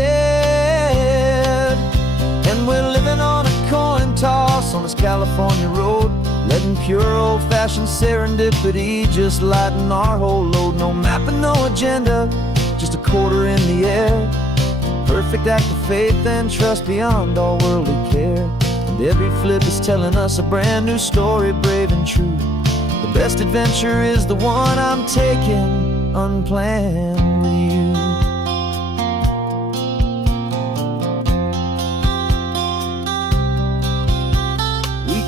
And we're living on a coin toss on this California road, letting pure old-fashioned serendipity just lighten our whole load. No map and no agenda, just a quarter in the air. Perfect act of faith and trust beyond all worldly care. And every flip is telling us a brand new story, brave and true. The best adventure is the one I'm taking unplanned with you.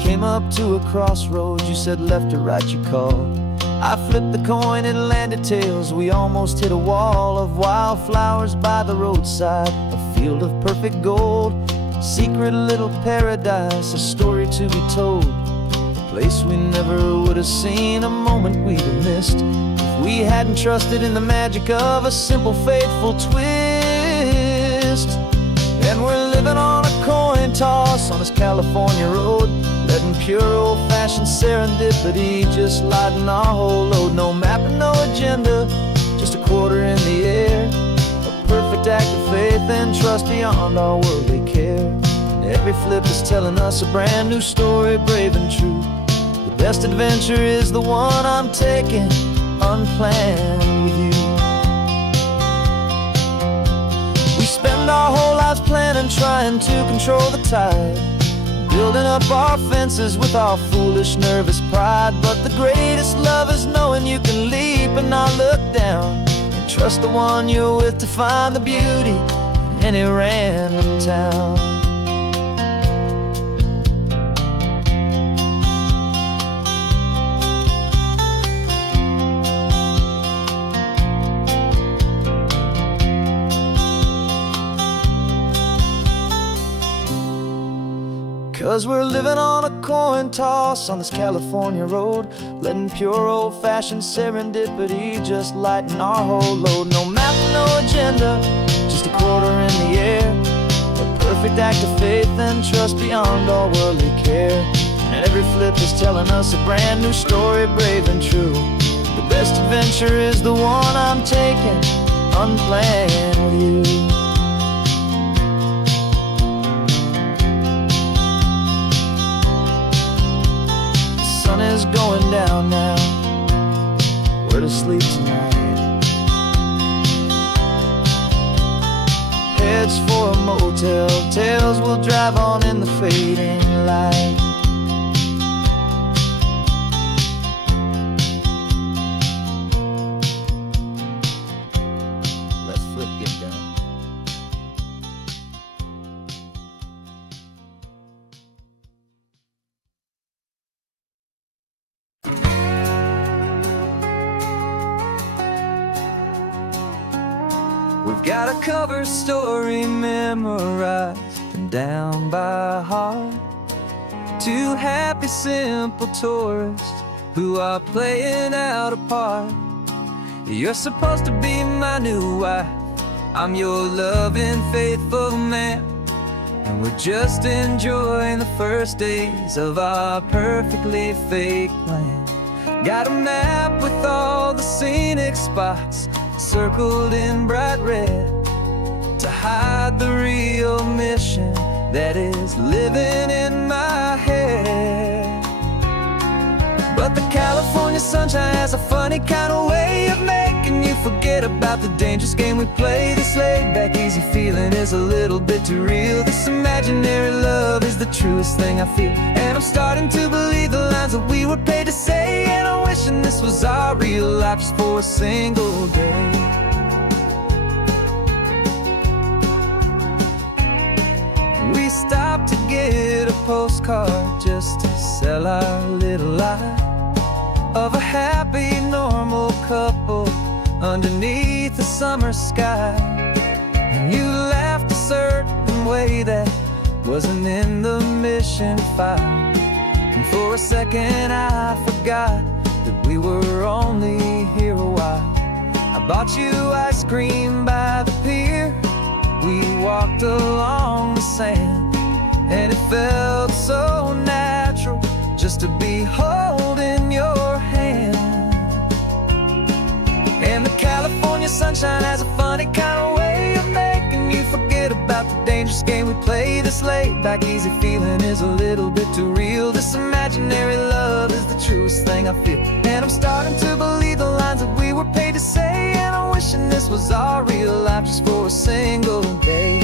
Came up to a crossroads, you said left or right you called. I flipped the coin, it landed tails. We almost hit a wall of wildflowers by the roadside, a field of perfect gold. secret little paradise, a story to be told, a place we never would have seen, a moment we'd have missed if we hadn't trusted in the magic of a simple, faithful twist. And we're living on a coin toss on this California road, letting pure old-fashioned serendipity just lighten our whole load. No map and no agenda, just a quarter in the air, a perfect act of faith and trust beyond our worldly care. And every flip is telling us a brand new story, brave and true. The best adventure is the one I'm taking, unplanned with you. We spend our whole lives planning, trying to control the tide, building up our fences with our foolish, nervous pride. But the greatest love is knowing you can leap and not look down, and trust the one you're with to find the beauty in any random town. 'Cause we're living on a coin toss on this California road, letting pure old-fashioned serendipity just lighten our whole load. No map, no agenda, just a quarter in the air, a perfect act of faith and trust beyond all worldly care. And every flip is telling us a brand new story, brave and true. The best adventure is the one I'm taking, unplanned with you. Is going down now, where to sleep tonight? Heads for a motel, tails will drive on in the fading light. Let's flip get down. We've got a cover story memorized and down by heart. Two happy, simple tourists who are playing out a part. You're supposed to be my new wife, I'm your loving, faithful man, and we're just enjoying the first days of our perfectly fake plan. Got a map with all the scenic spots circled in bright red to hide the real mission that is living in my head. But the California sunshine has a funny kind of way of making you forget about the dangerous game we play. This laid-back, easy feeling is a little bit too real. This imaginary love is the truest thing I feel, and I'm starting to believe the lines that we were paid to say. And I'm wishing this was our real life just for a single day. We stopped to get a postcard just to sell our little lie of a happy, normal couple underneath the summer sky. And you laughed a certain way that wasn't in the mission file, and for a second I forgot that we were only here a while. I bought you ice cream by the pier, we walked along the sand, and it felt so natural just to be holding your hand. And the California sunshine has a funny kind of way of making you forget about the dangerous game we play. This laid-back, easy feeling is a little bit too real. This imaginary love is the truest thing I feel, and I'm starting to believe the lines that we were paid to say. And I'm wishing this was our real life just for a single day.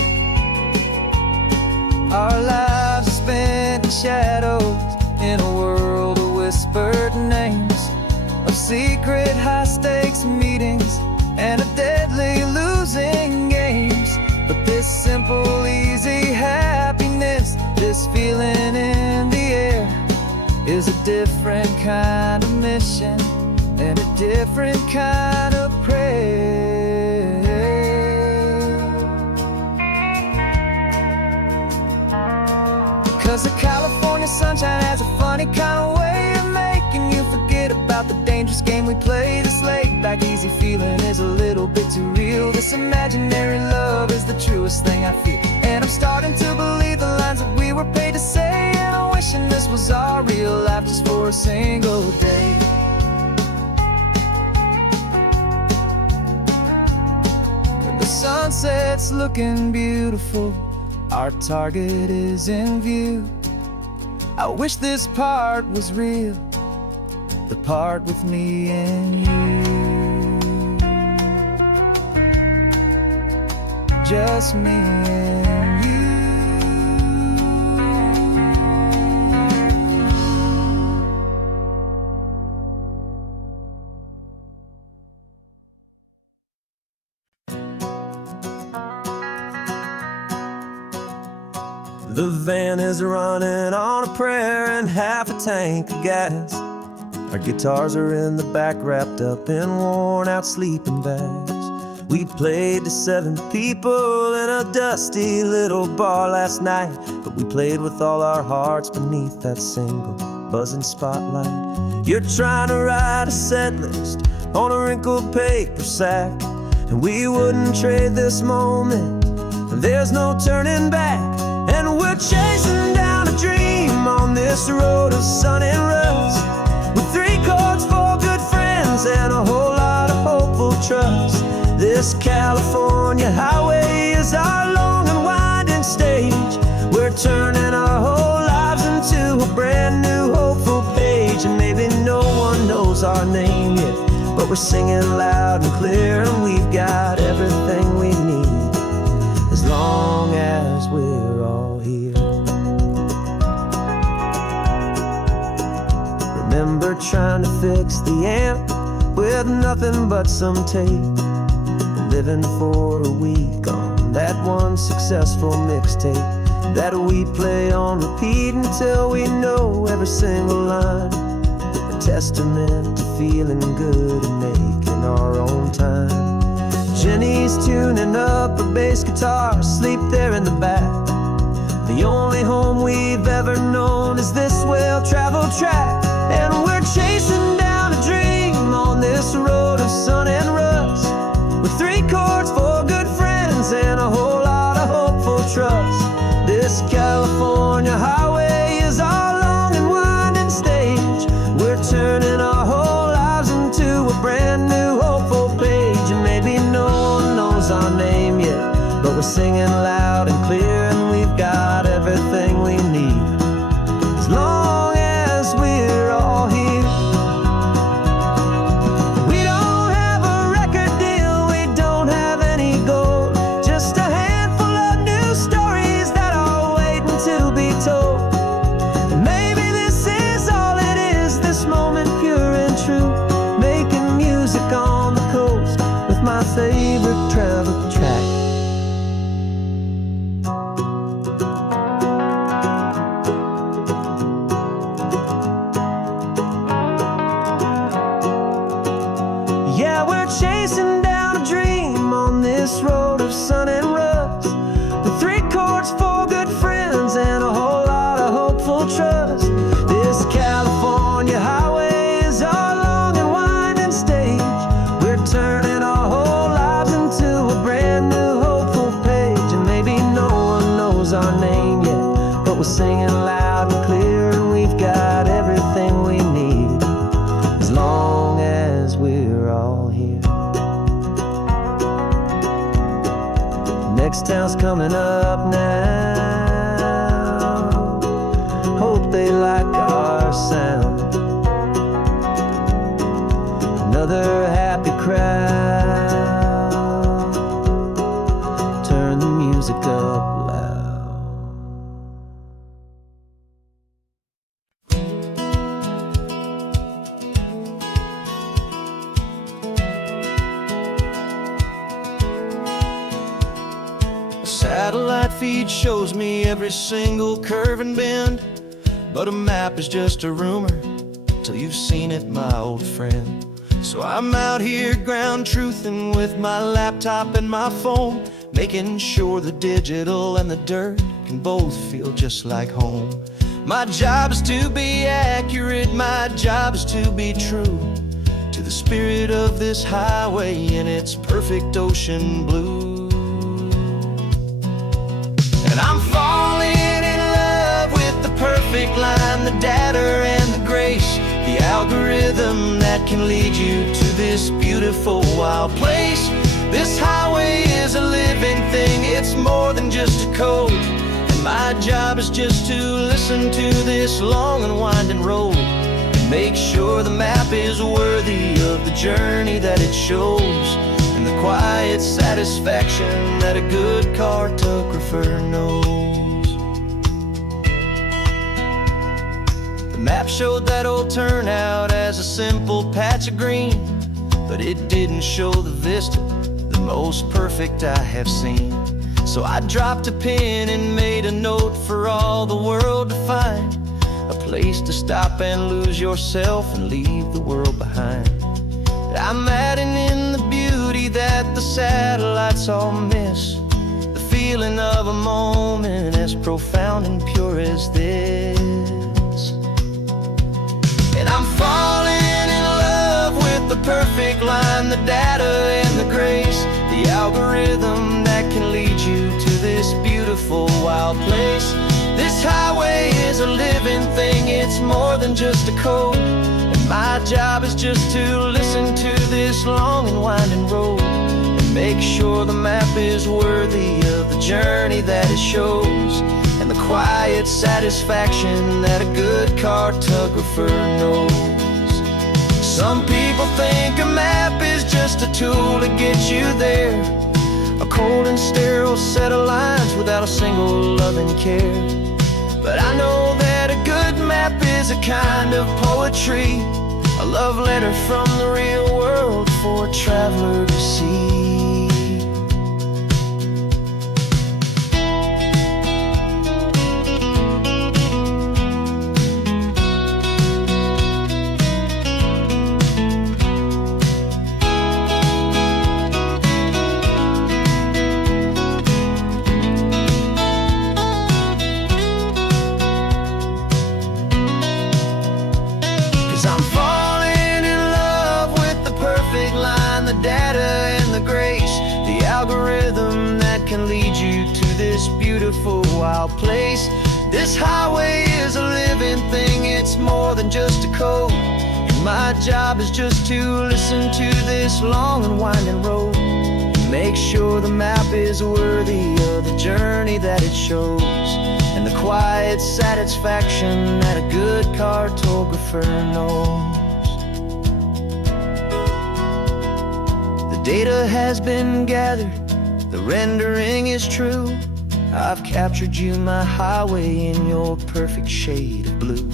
Our lives are spent in shadows in a world of whispered names, of secret high-stakes meetings and of deadly losing games. But this simple, easy happiness, this feeling in the air, is a different kind of mission and a different kind of prayer. 'Cause the California sunshine has a funny kind of way of making you forget about the dangerous game we play. This laid-back easy feeling is a little bit too real. This imaginary love is the truest thing I feel. And I'm starting to believe the lines that we were paid to say. And I'm wishing this was our real life just for a single day. When the sunset's looking beautiful, our target is in view. I wish this part was real, the part with me and you. Just me and you. The van is running on a prayer and half a tank of gas. Our guitars are in the back, wrapped up in worn-out sleeping bags. We played to 7 people in a dusty little bar last night, but we played with all our hearts beneath that single buzzing spotlight. You're trying to write a set list on a wrinkled paper sack, and we wouldn't trade this moment. There's no turning back. And we're chasing down a dream on this road of sun and rust, with 3 chords, 4 good friends, and a whole lot of hopeful trust. This California highway is our long and winding stage. We're turning our whole lives into a brand new hopeful page. And maybe no one knows our name yet, but we're singing loud and clear, and we've got everything we need, as long as we're all here. Remember trying to fix the amp with nothing but some tape, living for a week on that one successful mixtape that we play on repeat until we know every single line. A testament to feeling good and making our own time. Jenny's tuning up her bass guitar, asleep there in the back. The only home we've ever known is this well-traveled track. And we're chasing down a dream on this road of sun and rust, with 3 chords, 4 good friends, and a whole lot of hopeful trust. This California highway is our long and winding stage. We're turning our whole lives into a brand new hopeful page. And maybe no one knows our name yet, but we're singing loud and clear, and we've got everything we need, as long as we're all here. We don't have a record deal, we don't have any gold, just a handful of new stories that are waiting to be told. And maybe this is all it is, this moment pure and true, making music on the coast with my favorite travel track. Yeah, we're chasing down a dream on this road of sun and rust, with 3 chords, 4 good friends, and a whole lot of hopeful trust. This California highway is our long and winding stage. We're turning our whole lives into a brand new hopeful page. And maybe no one knows our name yet, but we're singing loud and clear, and we've got everything we need, as long as we're all here. Next town's coming up now, hope they like our sound. Another happy crowd, turn the music up loud. Satellite feed shows me every single curve and bend, but a map is just a rumor till you've seen it, my old friend. So I'm out here ground truthing with my laptop and my phone, making sure the digital and the dirt can both feel just like home. My job is to be accurate, my job is to be true to the spirit of this highway in its perfect ocean blue. And I'm falling in love with the perfect line, the data and the grace, the algorithm that can lead you to this beautiful wild place. This highway is a living thing, it's more than just a code. And my job is just to listen to this long and winding road and make sure the map is worthy of the journey that it shows, and the quiet satisfaction that a good cartographer knows. The map showed that old turnout as a simple patch of green, but it didn't show the vista, the most perfect I have seen. So I dropped a pin and made a note for all the world to find, a place to stop and lose yourself and leave the world behind. I'm adding in the beauty that the satellites all miss, the feeling of a moment as profound and pure as this. And I'm falling in love with the perfect line, the data and the grace, the algorithm that can lead you to this beautiful wild place. This highway is a living thing, it's more than just a code. And my job is just to listen to this long and winding road and make sure the map is worthy of the journey that it shows, and the quiet satisfaction that a good cartographer knows. Some people think a map is just a tool to get you there, a cold and sterile set of lines without a single loving care. But I know that a good map is a kind of poetry, a love letter from the real world for a traveler to see. 'Cause I'm falling in love with the perfect line, the data and the grace, the algorithm that can lead you to this beautiful wild place. This highway is a living thing, it's more than just a code. And my job is just to listen to this long and winding road and make sure the map is worthy of the journey that it shows, and the quiet satisfaction that a good cartographer knows. The data has been gathered, the rendering is true. I've captured you, my highway, in your perfect shade of blue.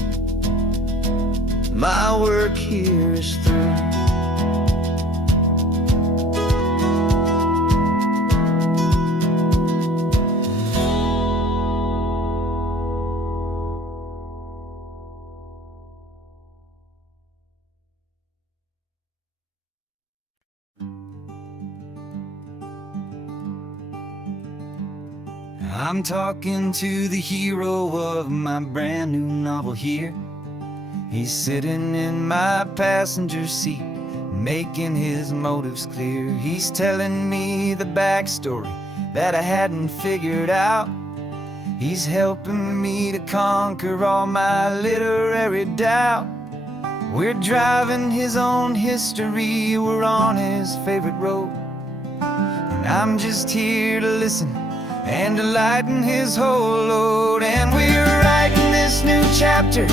My work here is through. I'm talking to the hero of my brand new novel here. He's sitting in my passenger seat, making his motives clear. He's telling me the backstory that I hadn't figured out. He's helping me to conquer all my literary doubt. We're driving his own history, we're on his favorite road, and I'm just here to listen and to lighten his whole load. And we're writing this new chapter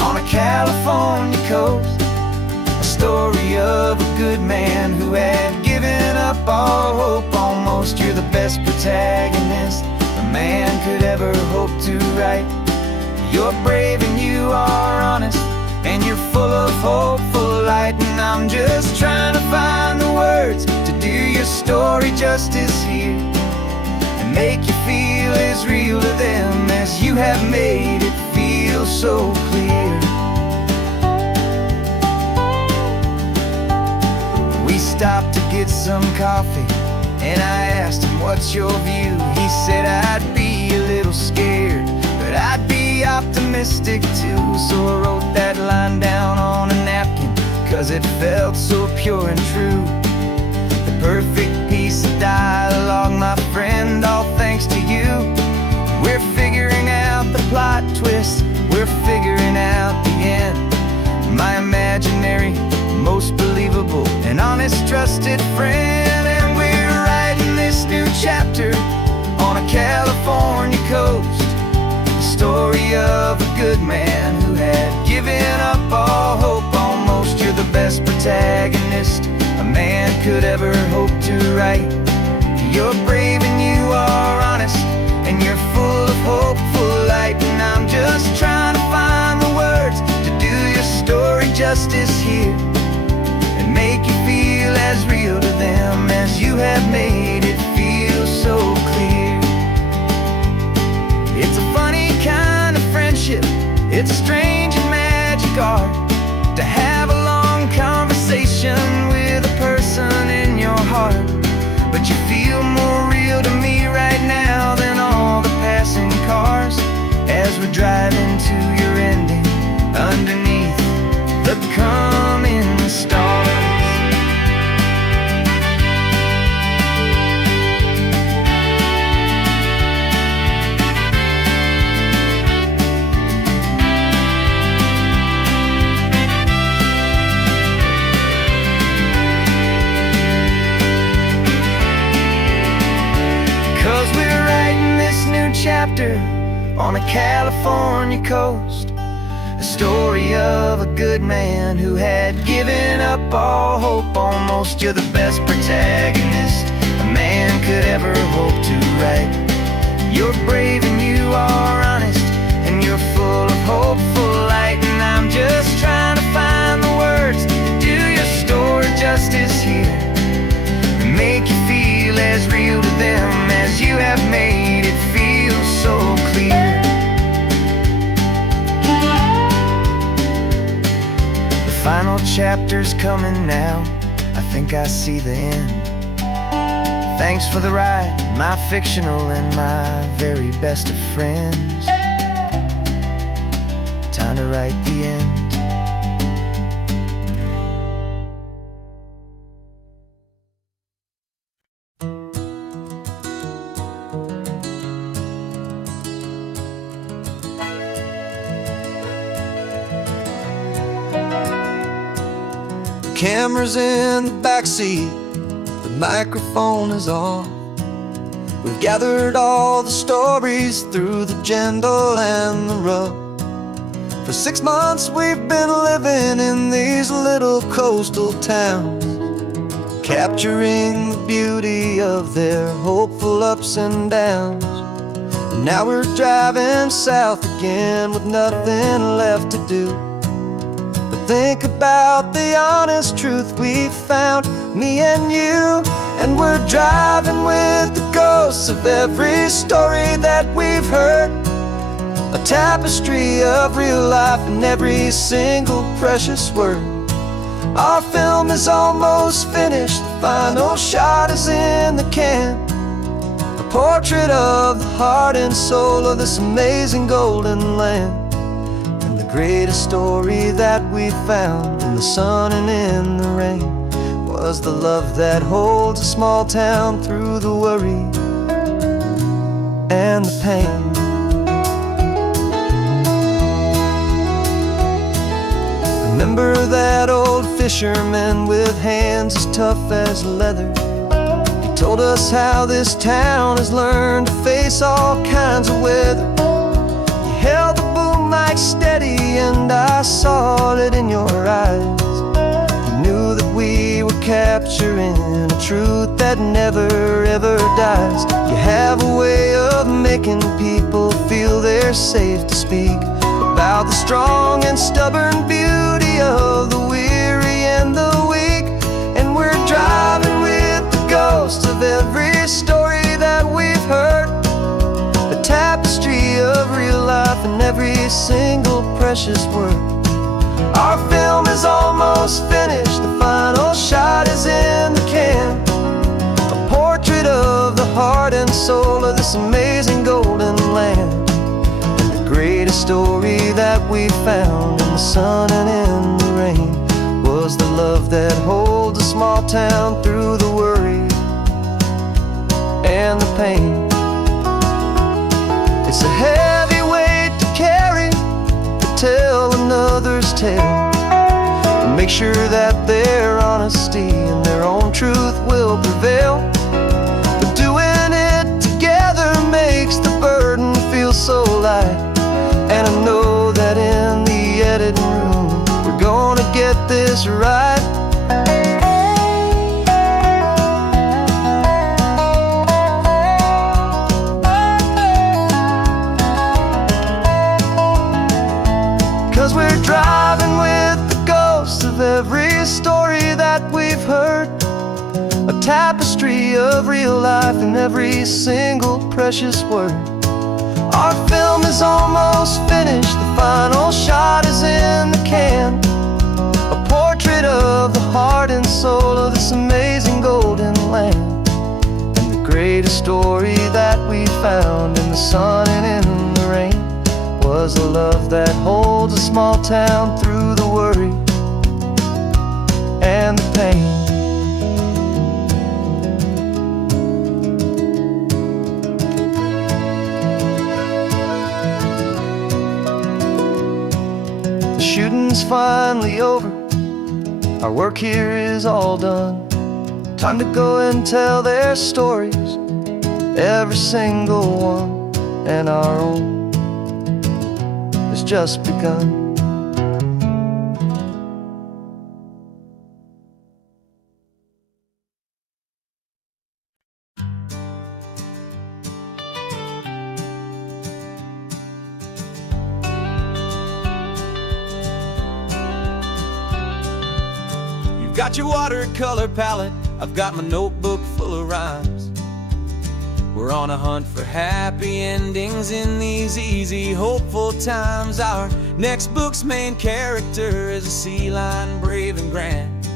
on a California coast, a story of a good man who had given up all hope almost. You're the best protagonist a man could ever hope to write. You're brave and you are honest, and you're full of hopeful light. And I'm just trying to find the words to do your story justice here, make you feel as real to them as you have made it feel so clear. We stopped to get some coffee, and I asked him, what's your view? He said, I'd be be a little scared, but I'd be optimistic too. So I wrote that line down on a napkin, 'cause it felt so pure and true. The perfect piece of dialogue, my friend, all thanks to you. We're figuring out the plot twist, we're figuring out the end. My imaginary, most believable and honest trusted friend. And we're writing this new chapter on a California coast, the story of a good man who had given up all hope almost. You're the best protagonist a man could ever hope to write. You're brave and you are honest, and you're full of hopeful light. And I'm just trying to find the words to do your story justice here, and make you feel as real to them as you have made it feel so clear. It's a funny kind of friendship, it's strange and magic art to have a long conversation with a person in your heart. But you feel more real to me right now than all the passing cars, as we're driving to your ending underneath the coming stars. Chapter on a California coast, a story of a good man who had given up all hope almost. You're the best protagonist a man could ever hope to write. You're brave and you are honest, and you're full of hopeful light. And I'm just trying to find the words to do your story justice here, and make you feel as real to them as you have made it feel so clear. The final chapter's coming now, I think I see the end. Thanks for the ride, my fictional and my very best of friends. Time to write the end. Camera's in the backseat, the microphone is on. We've gathered all the stories through the gentle and the rough. For 6 months we've been living in these little coastal towns, capturing the beauty of their hopeful ups and downs. And now we're driving south again with nothing left to do. Think about the honest truth we found, me and you. And we're driving with the ghosts of every story that we've heard, a tapestry of real life in every single precious word. Our film is almost finished, the final shot is in the can, a portrait of the heart and soul of this amazing golden land. The greatest story that we found in the sun and in the rain was the love that holds a small town through the worry and the pain. Remember that old fisherman with hands as tough as leather? He told us how this town has learned to face all kinds of weather. He held the boom mic steady and I saw it in your eyes. You knew that we were capturing a truth that never ever dies. You have a way of making people feel they're safe to speak about the strong and stubborn beauty of the weary and the weak. And we're driving with the ghosts of every story that we've heard, a tapestry of real life in every single precious word. Our film is almost finished, the final shot is in the can, a portrait of the heart and soul of this amazing golden greatest story that we found in the sun and in the rain was the love that holds a small town through the worry and the pain. It's a heavy weight to carry, to tell another's tale, and make sure that their honesty and their own truth will prevail. But doing it together makes the burden feel so light, and I know that in the editing room we're gonna get this right. 'Cause we're driving with the ghosts of every story that we've heard, a tapestry of real life in every single precious word. Our film is almost finished, the final shot is in the can, a portrait of the heart and soul of this amazing golden land. And the greatest story that we found in the sun and in the rain was a love that holds a small town through the worry and the pain. The shooting's finally over, our work here is all done. Time to go and tell their stories, every single one, and our own has just begun. You've got your watercolor palette, I've got my notebook full of rhymes. We're on a hunt for happy endings in these easy, hopeful times. Our next book's main character is a sea lion, brave and grand,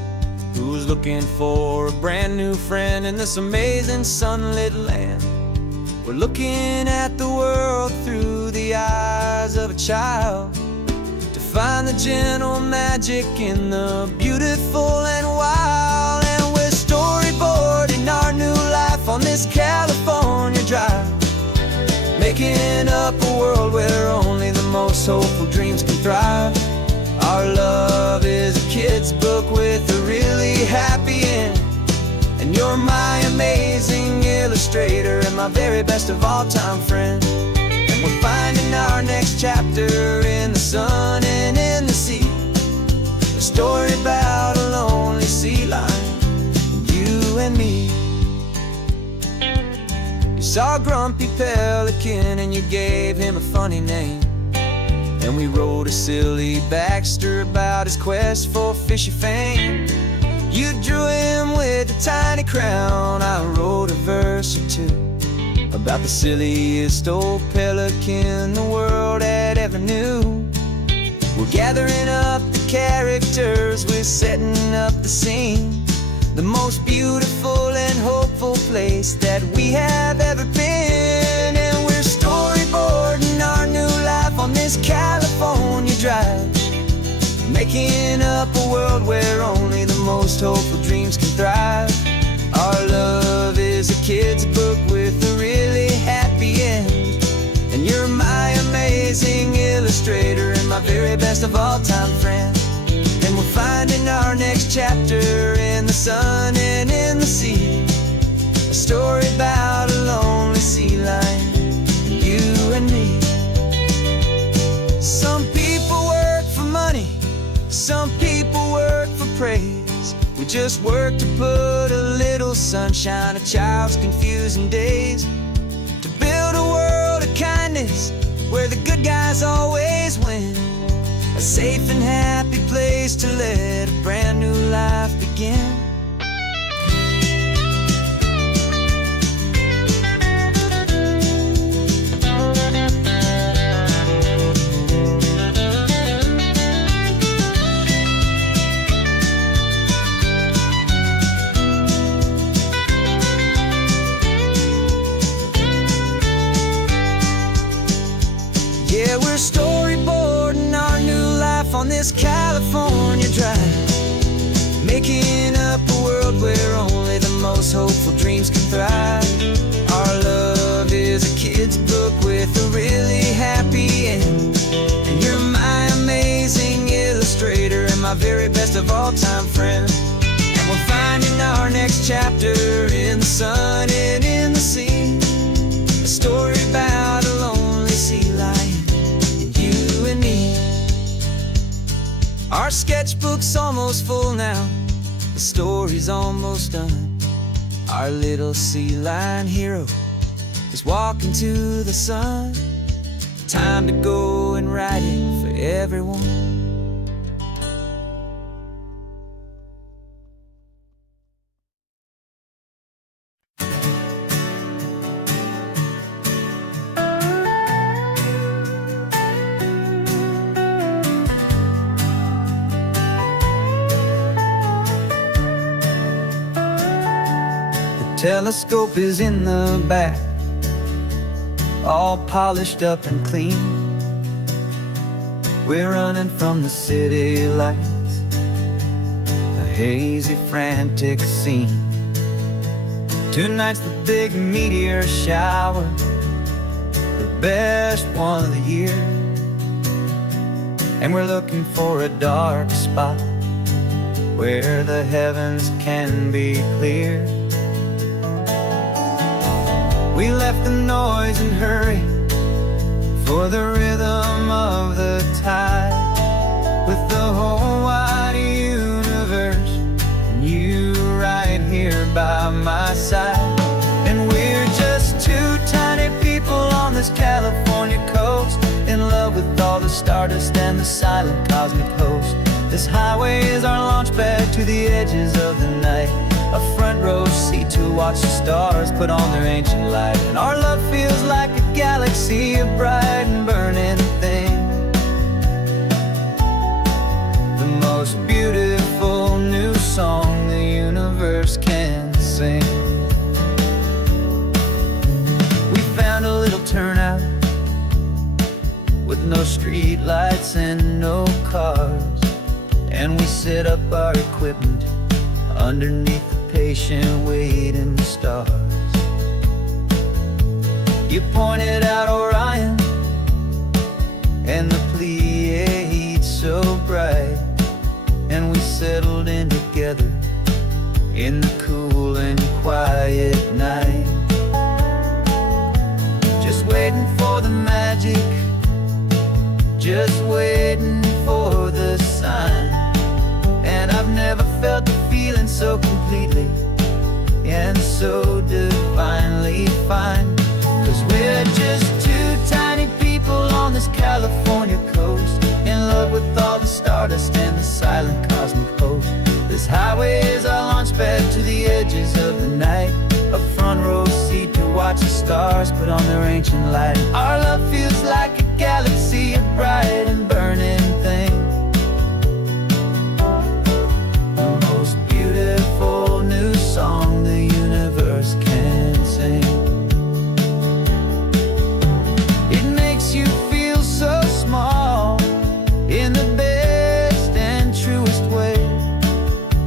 who's looking for a brand new friend in this amazing sunlit land. We're looking at the world through the eyes of a child, to find the gentle magic in the beautiful and wild. And we're storyboarding our new life on this California drive, making up a world where only the most hopeful dreams can thrive. Our love is a kid's book with a really happy end, and you're my amazing illustrator and my very best of all time friend. And we're finding our next chapter in the sun and in the sea, a story about a lonely sea lion, you and me. You saw a grumpy pelican and you gave him a funny name, and we wrote a silly Baxter about his quest for fishy fame. You drew him with a tiny crown, I wrote a verse or two about the silliest old pelican the world had ever knew. We're gathering up the characters, we're setting up the scene, the most beautiful and hopeful place that we have ever been. And we're storyboarding our new life on this California drive, making up a world where only the most hopeful dreams can thrive. Our love is a kid's book with a really happy end, and you're my amazing illustrator and my very best of all time friend. And we're finding our next chapter in the sun and in the sea, a story about a lonely sea lion, you and me. Some people work for money, some people work for praise. We just work to put a little sunshine in a child's confusing days, to build a world of kindness where the good guys always win, a safe and happy place to let a brand new life begin. Yeah, we're stories of all-time friends. And we'll find in our next chapter, in the sun and in the sea, a story about a lonely sea lion and you and me. Our sketchbook's almost full now, the story's almost done. Our little sea lion hero is walking to the sun. Time to go and write it for everyone. Telescope is in the back, all polished up and clean. We're running from the city lights, a hazy, frantic scene. Tonight's the big meteor shower, the best one of the year. And we're looking for a dark spot where the heavens can be clear. We left the noise and hurry for the rhythm of the tide, with the whole wide universe and you right here by my side. And we're just two tiny people on this California coast, in love with all the stardust and the silent cosmic host. This highway is our launch pad to the edges of the night, a front row seat to watch the stars put on their ancient light. And our love feels like a galaxy, a bright and burning thing, the most beautiful new song the universe can sing. We found a little turnout with no street lights and no cars, and we set up our equipment underneath the patient waiting stars. You pointed out Orion and the Pleiades so bright, and we settled in together in the cool and quiet night, just waiting for the magic, just waiting for the sign. And I've never felt the feeling so completely and so divinely fine, 'cause we're just two tiny people on this California coast, in love with all the stardust and the silent cosmic host. This highway is our launch pad to the edges of the night, a front row seat to watch the stars put on their ancient light. Our love feels like a galaxy, a bright and burning thing, beautiful new song the universe can sing. It makes you feel so small in the best and truest way,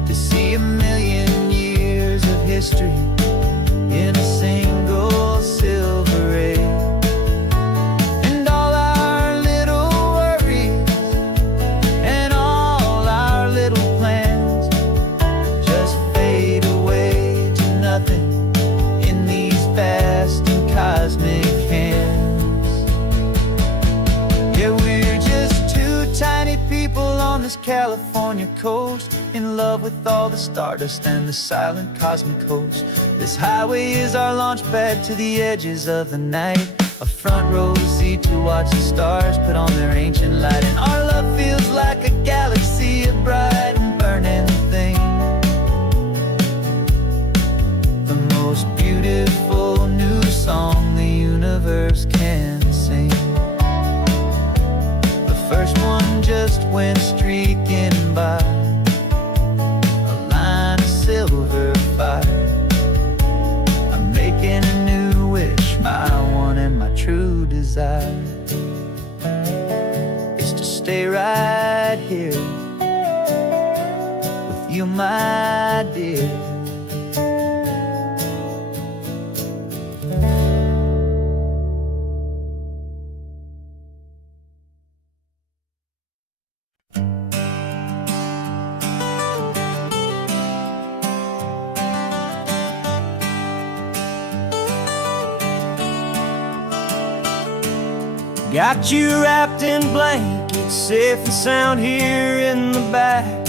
to see a million years of history in a single silver ray. And all our little worries and all our little plans just fade away to nothing in these vast and cosmic hands. Yeah, we're just two tiny people on this California coast, in love with all the stardust and the silent cosmic host. This highway is our launch pad to the edges of the night, a front row seat to watch the stars put on their ancient light. And our love feels like a galaxy, a bright and burning thing, the most beautiful new song the universe can sing. The first one just went streaking by, a line of silver fire. I'm making a new wish, my one and my true desire is to stay right here with you, my dear. Got you wrapped in blankets, safe and sound here in the back.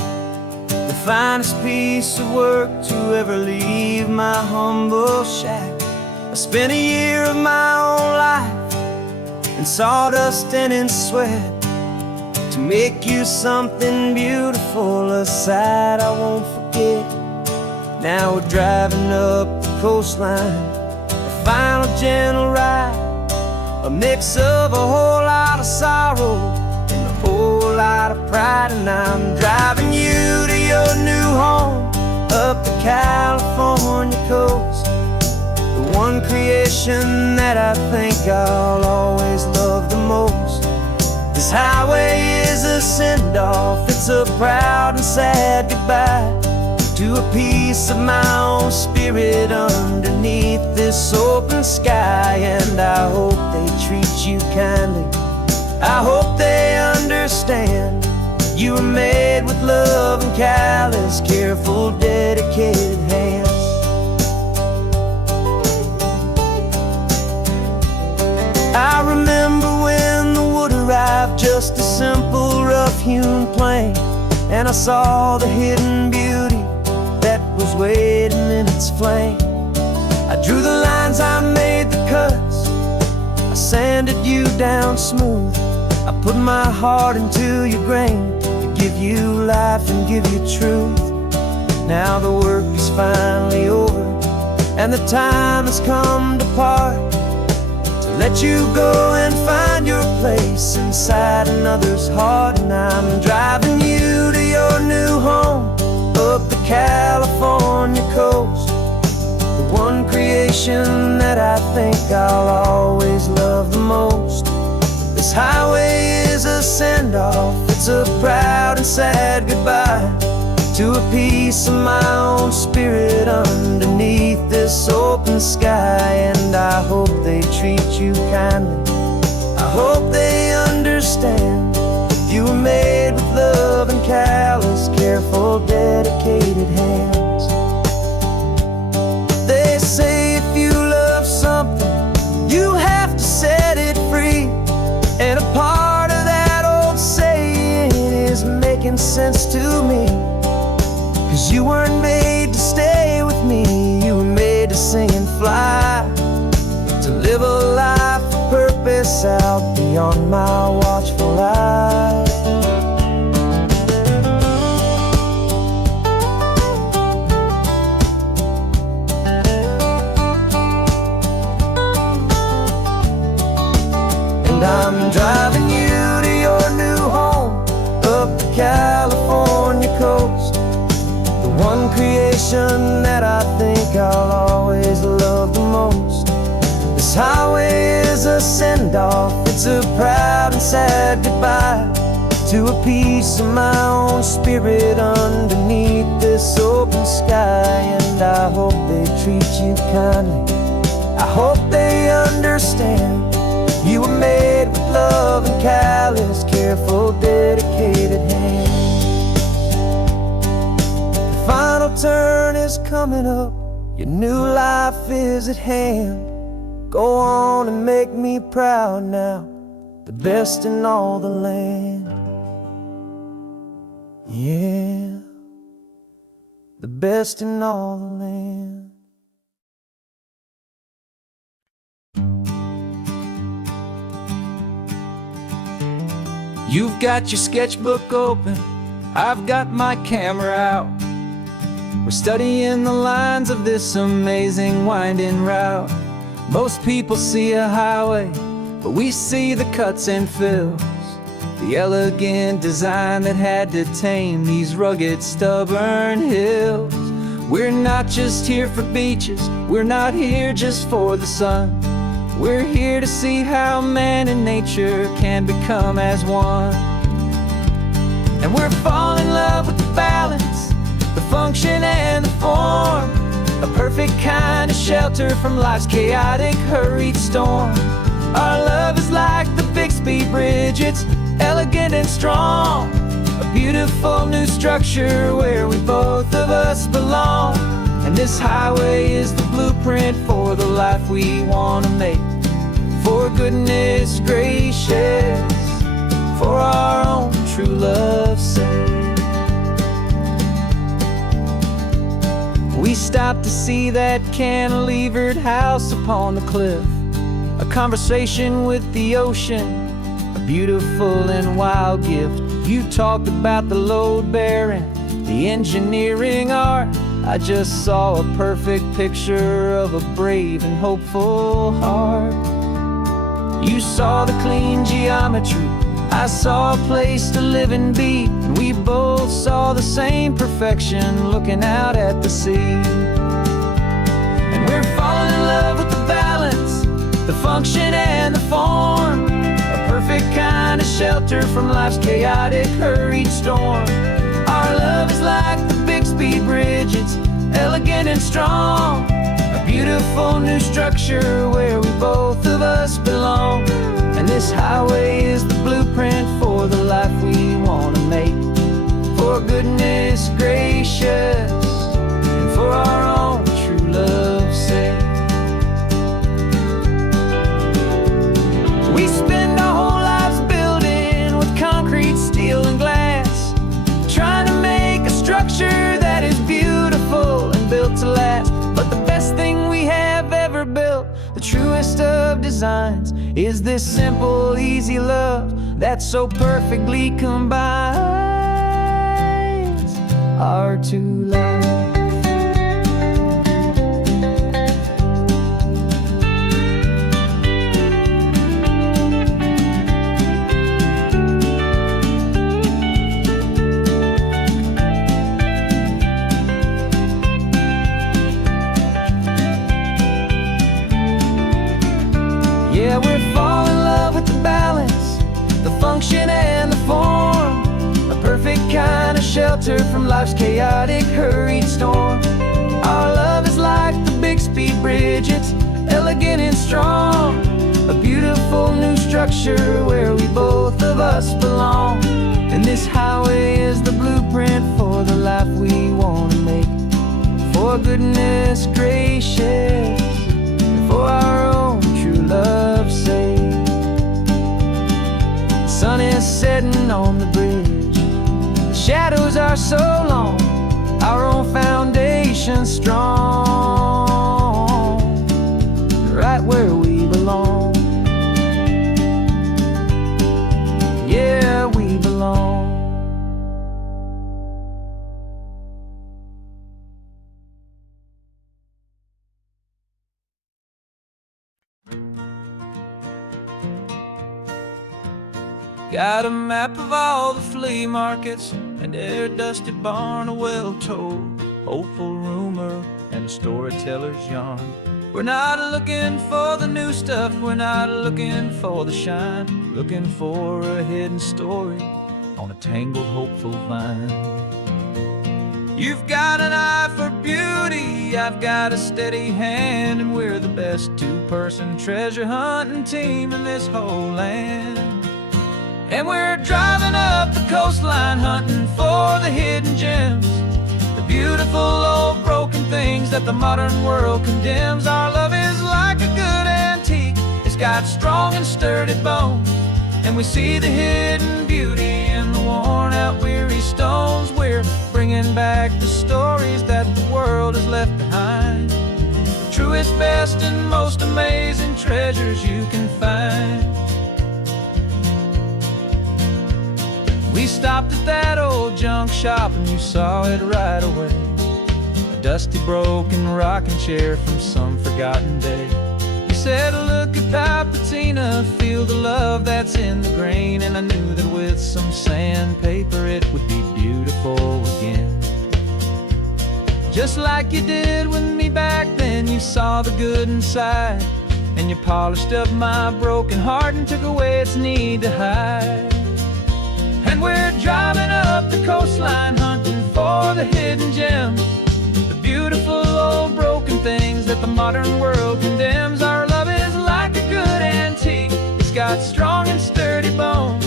The finest piece of work to ever leave my humble shack. I spent a year of my own life in sawdust and in sweat to make you something beautiful, a sight I won't forget. Now we're driving up the coastline, a final gentle ride, a mix of a whole lot of sorrow and a whole lot of pride. And I'm driving you to your new home up the California coast, the one creation that I think I'll always love the most. This highway is a send-off, it's a proud and sad goodbye to a piece of my own spirit underneath this open sky. And I hope they treat you kindly, I hope they understand you were made with love and callous, careful, dedicated hands. I remember when the wood arrived, just a simple rough-hewn plank, and I saw the hidden beauty that was waiting in its flame. I drew the lines, I made the cuts, I sanded you down smooth. I put my heart into your grain to give you life and give you truth. Now the work is finally over and the time has come to part, to let you go and find your place inside another's heart. And I'm driving you to your new home up the California coast, the one creation that I think I'll always love the most. This highway is a send-off, it's a proud and sad goodbye to a piece of my own spirit underneath this open sky. And I hope they treat you kindly, I hope they understand you were made with love and callous, careful, dedicated hands. They say if you love something, you have to set it free. And a part of that old saying is making sense to me, 'cause you weren't made to stay with me, you were made to sing and fly, to live a life of purpose out beyond my watchful eye. I'm driving you to your new home up the California coast, the one creation that I think I'll always love the most. This highway is a send-off, it's a proud and sad goodbye to a piece of my own spirit underneath this open sky. And I hope they treat you kindly, I hope they understand you were made with love and callous, careful, dedicated hands. The final turn is coming up, your new life is at hand. Go on and make me proud now, the best in all the land. Yeah, the best in all the land. You've got your sketchbook open, I've got my camera out. We're studying the lines of this amazing winding route. Most people see a highway, but we see the cuts and fills, the elegant design that had to tame these rugged, stubborn hills. We're not just here for beaches, we're not here just for the sun. We're here to see how man and nature can become as one. And we're falling in love with the balance, the function and the form, a perfect kind of shelter from life's chaotic, hurried storm. Our love is like the Bixby Bridge, it's elegant and strong, a beautiful new structure where we both of us belong. And this highway is the blueprint for the life we want to make, For goodness gracious, for our own true love's sake. We stopped to see that cantilevered house upon the cliff, a conversation with the ocean, a beautiful and wild gift. You talked about the load bearing, the engineering art. I just saw a perfect picture of a brave and hopeful heart. You saw the clean geometry, I saw a place to live and be, and we both saw the same perfection looking out at the sea. And we're falling in love with the balance, the function and the form, a perfect kind of shelter from life's chaotic, hurried storm. Our love is like the Bixby Bridge, it's elegant and strong, a beautiful new structure where we both of us belong. And this highway is the blueprint for the life we want to make. For goodness gracious, and for our own true love's sake. We spend our whole lives building with concrete, steel, and glass, trying to make a structure that is beautiful and built to last. But the best thing we have ever built, the truest of designs, is this simple, easy love that so perfectly combines our two lives. Yeah, we're falling in love with the balance, the function and the form, a perfect kind of shelter from life's chaotic, hurried storm. Our love is like the Bixby Bridge, it's elegant and strong, a beautiful new structure where we both of us belong. And this highway is the blueprint for the life we want to make. For goodness gracious, and for our own true love's sake. The sun is setting on the bridge, the shadows are so long, our own foundation strong, right where we belong. Yeah, we belong. Got a map of all the flea markets and their dusty barn, a well-told, hopeful rumor, and a storyteller's yarn. We're not looking for the new stuff, we're not looking for the shine, looking for a hidden story on a tangled, hopeful vine. You've got an eye for beauty, I've got a steady hand, and we're the best two-person treasure hunting team in this whole land. And we're driving up the coastline hunting for the hidden gems, the beautiful old broken things that the modern world condemns. Our love is like a good antique, it's got strong and sturdy bones, and we see the hidden beauty in the worn out weary stones. We're bringing back the stories that the world has left behind, the truest, best, and most amazing treasures you can find. We stopped at that old junk shop and you saw it right away, a dusty, broken rocking chair from some forgotten day. You said, look at that patina, feel the love that's in the grain, and I knew that with some sandpaper it would be beautiful again. Just like you did with me back then, you saw the good inside, and you polished up my broken heart and took away its need to hide. And we're driving up the coastline hunting for the hidden gems, the beautiful old broken things that the modern world condemns. Our love is like a good antique, it's got strong and sturdy bones,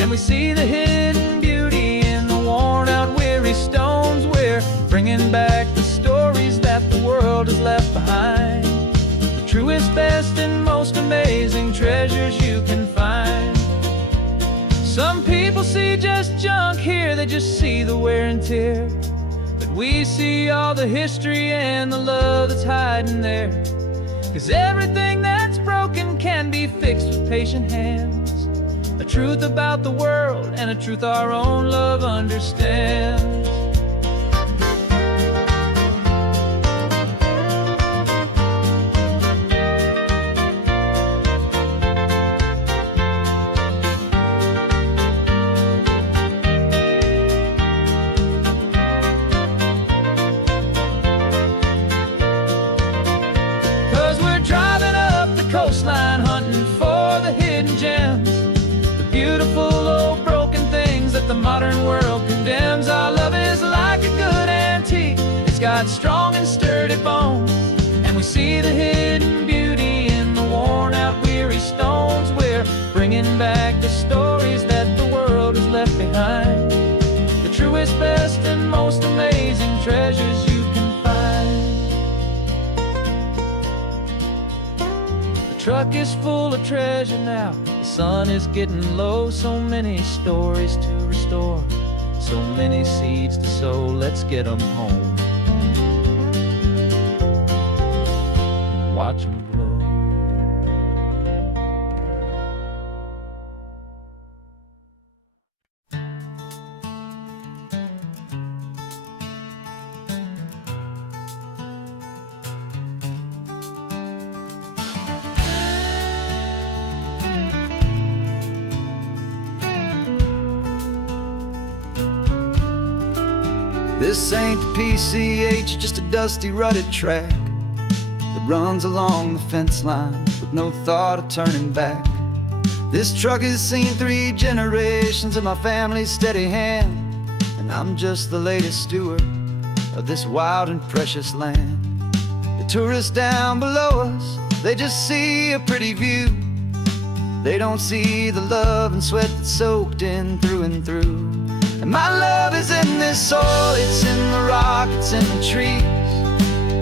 and we see the hidden beauty in the worn out weary stones. We're bringing back the stories that the world has left behind, the truest, best, and most most amazing treasures you can find. Some people see just junk here, they just see the wear and tear. But we see all the history and the love that's hiding there. 'Cause everything that's broken can be fixed with patient hands. A truth about the world and a truth our own love understands. 'Cause we're driving up the coastline hunting for the hidden gems, the beautiful old broken things that the modern world condemns. Our love is like a good antique, it's got strong and sturdy bones, and we see the hidden beauty in the worn out weary stones. We're bringing back the stories that the world has left behind, the truest, best, and most amazing treasures you can find. The truck is full of treasure now, the sun is getting low. So many stories to restore, so many seeds to sow. Let's get them home, watch them blow. This ain't the PCH, just a dusty, rutted track that runs along the fence line with no thought of turning back. This truck has seen 3 generations of my family's steady hand, and I'm just the latest steward of this wild and precious land. The tourists down below us, they just see a pretty view. They don't see the love and sweat that's soaked in through and through. And my love is in this soil, it's in the rock, it's in the trees.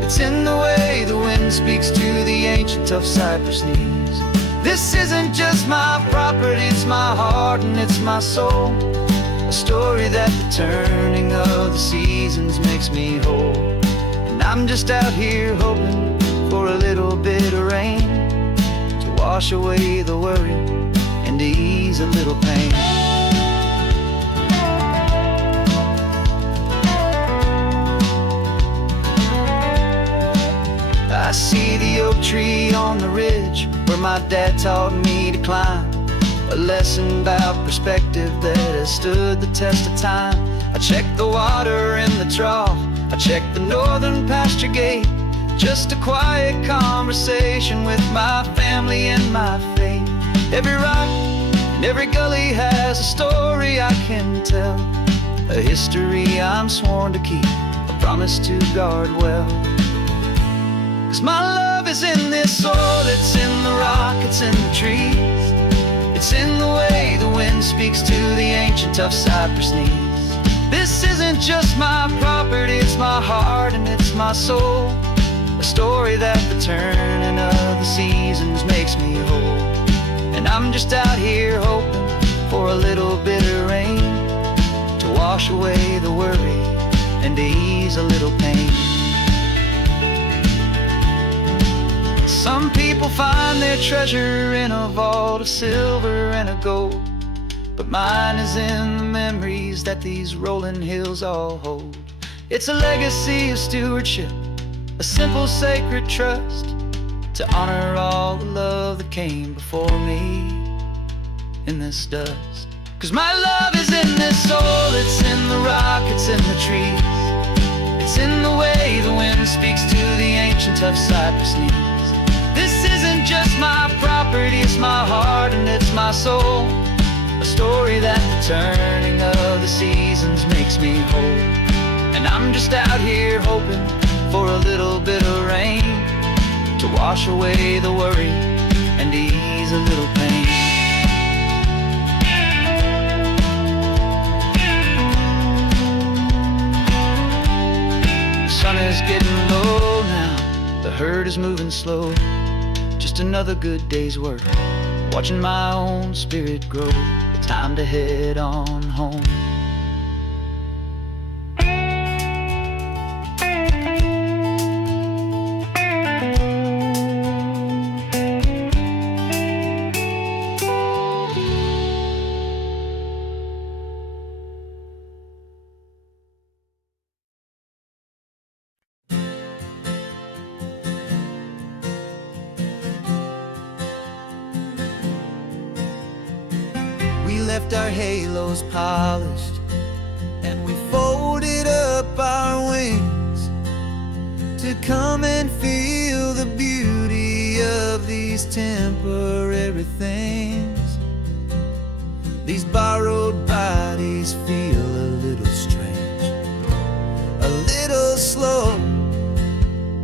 It's in the way the wind speaks to the ancient tough cypress knees. This isn't just my property, it's my heart and it's my soul. A story that the turning of the seasons makes me whole. And I'm just out here hoping for a little bit of rain to wash away the worry and to ease a little pain. I see the oak tree on the ridge where my dad taught me to climb, a lesson about perspective that has stood the test of time. I check the water in the trough, I check the northern pasture gate, just a quiet conversation with my family and my faith. Every rock and every gully has a story I can tell, a history I'm sworn to keep, a promise to guard well. 'Cause my love is in this soil, it's in the rock, it's in the trees. It's in the way the wind speaks to the ancient tough cypress knees. This isn't just my property, it's my heart and it's my soul. A story that the turning of the seasons makes me whole. And I'm just out here hoping for a little bit of rain to wash away the worry and to ease a little pain. Some people find their treasure in a vault of silver and of gold, but mine is in the memories that these rolling hills all hold. It's a legacy of stewardship, a simple sacred trust, to honor all the love that came before me in this dust. 'Cause my love is in this soil, it's in the rock, it's in the trees. It's in the way the wind speaks to the ancient tough cypress knees. This isn't just my property, it's my heart and it's my soul. A story that the turning of the seasons makes me whole. And I'm just out here hoping for a little bit of rain to wash away the worry and ease a little pain. The sun is getting low now, the herd is moving slow. just another good day's work, watching my own spirit grow. Time to head on home. We left our halos polished, and we folded up our wings to come and feel the beauty of these temporary things. These borrowed bodies feel a little strange, a little slow,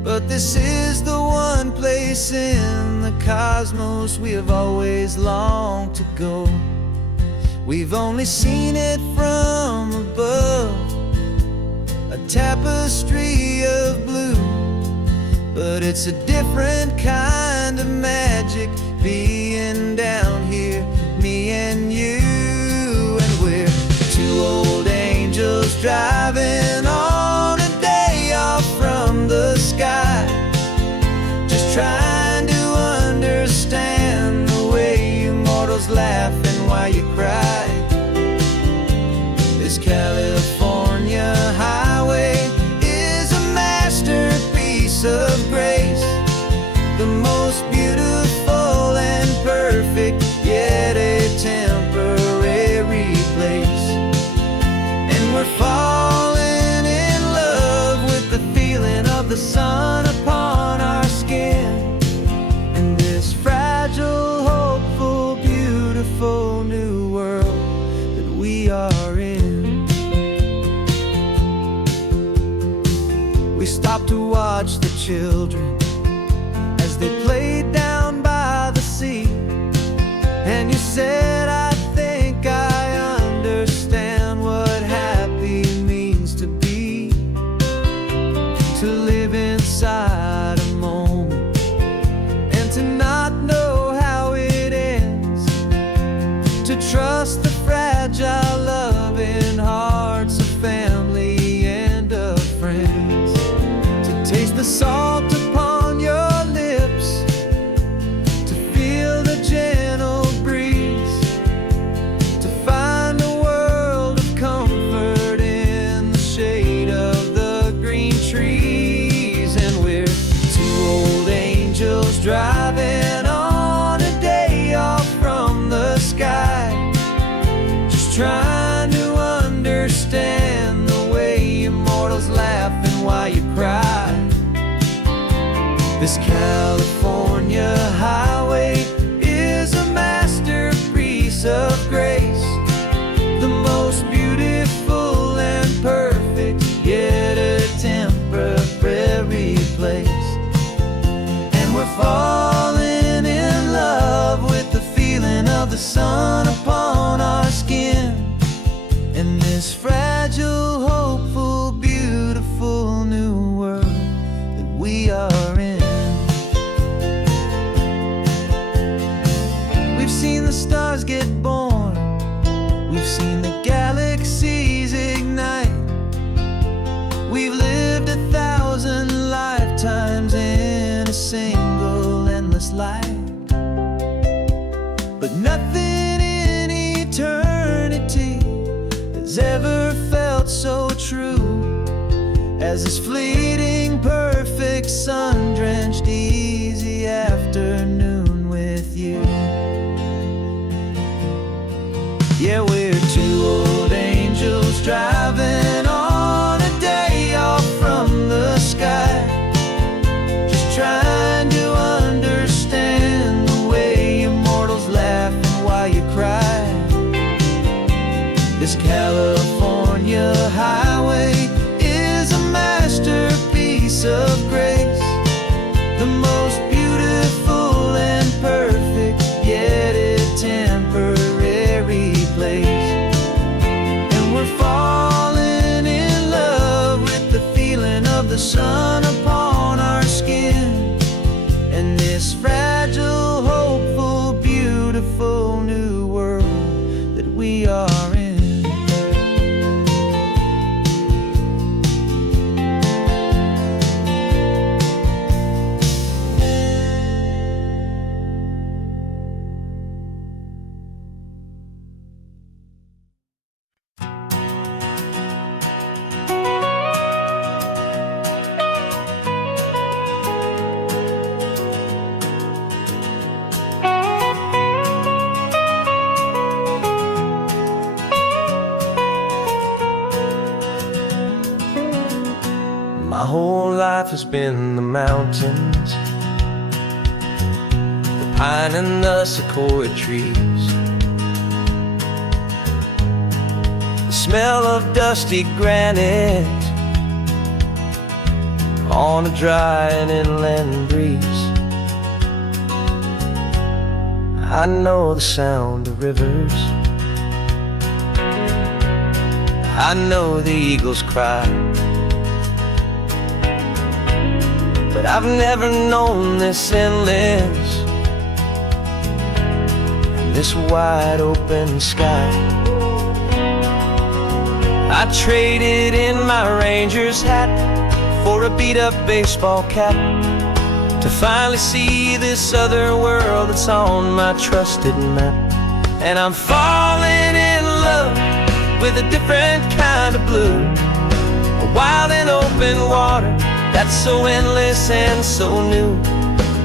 but this is the one place in the cosmos we have always longed to go. We've only seen it from above, a tapestry of blue, but it's a different kind of magic being down here, me and you. And we're two old angels driving on a day off from the sky, just trying to understand the way you mortals laugh and why you cry. This California highway is a masterpiece of grace, the most beautiful and perfect, yet a temporary place. And we're falling in love with the feeling of the sun upon our skin, in this fragile, hopeful, beautiful new world that we are in. We stopped to watch the children as they played down by the sea, and you said, I think I understand what happy means to be, to live inside a moment and to not know how it ends, to trust the fragile loving hearts of family and of friends, to taste the salt upon your lips, to feel the gentle breeze, to find a world of comfort in the shade of the green trees. And we're two old angels driving on a day off from the sky, just trying to understand the way immortals laugh and why you cry. This California highway is a masterpiece of grace, the most beautiful and perfect, yet a temporary place. And we're falling in love with the feeling of the sun upon our skin, in this fragile, hopeful, beautiful new world that we are in. We've seen the stars get born, we've seen the galaxies ignite, we've lived 1,000 lifetimes in a single endless life, but nothing in eternity has ever felt so true as this fleeting, perfect, sun-drenched, easy afternoon with you. Yeah, we're two old angels driving on a day off from the sky, just trying to understand the way immortals laugh and why you cry. This California highway is a masterpiece of grace, the most beautiful and perfect, yet a temporary place. And we're falling in love with the feeling of the sun upon our skin, and this fragile, My whole life has been the mountains, the pine and the sequoia trees, the smell of dusty granite on a dry and inland breeze. I know the sound of rivers, I know the eagles cry, but I've never known this endless and this wide open sky. I traded in my Ranger's hat for a beat-up baseball cap to finally see this other world that's on my trusted map. And I'm falling in love with a different kind of blue, a wild and open water that's so endless and so new.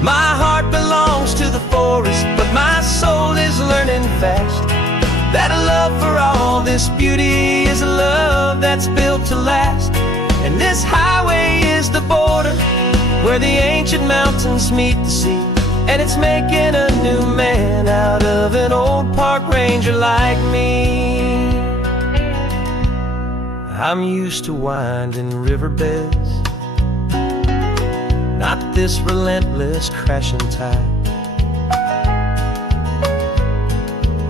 My heart belongs to the forest, but my soul is learning fast that a love for all this beauty is a love that's built to last. And this highway is the border where the ancient mountains meet the sea, and it's making a new man out of an old park ranger like me. I'm used to winding riverbeds, not this relentless crashing tide.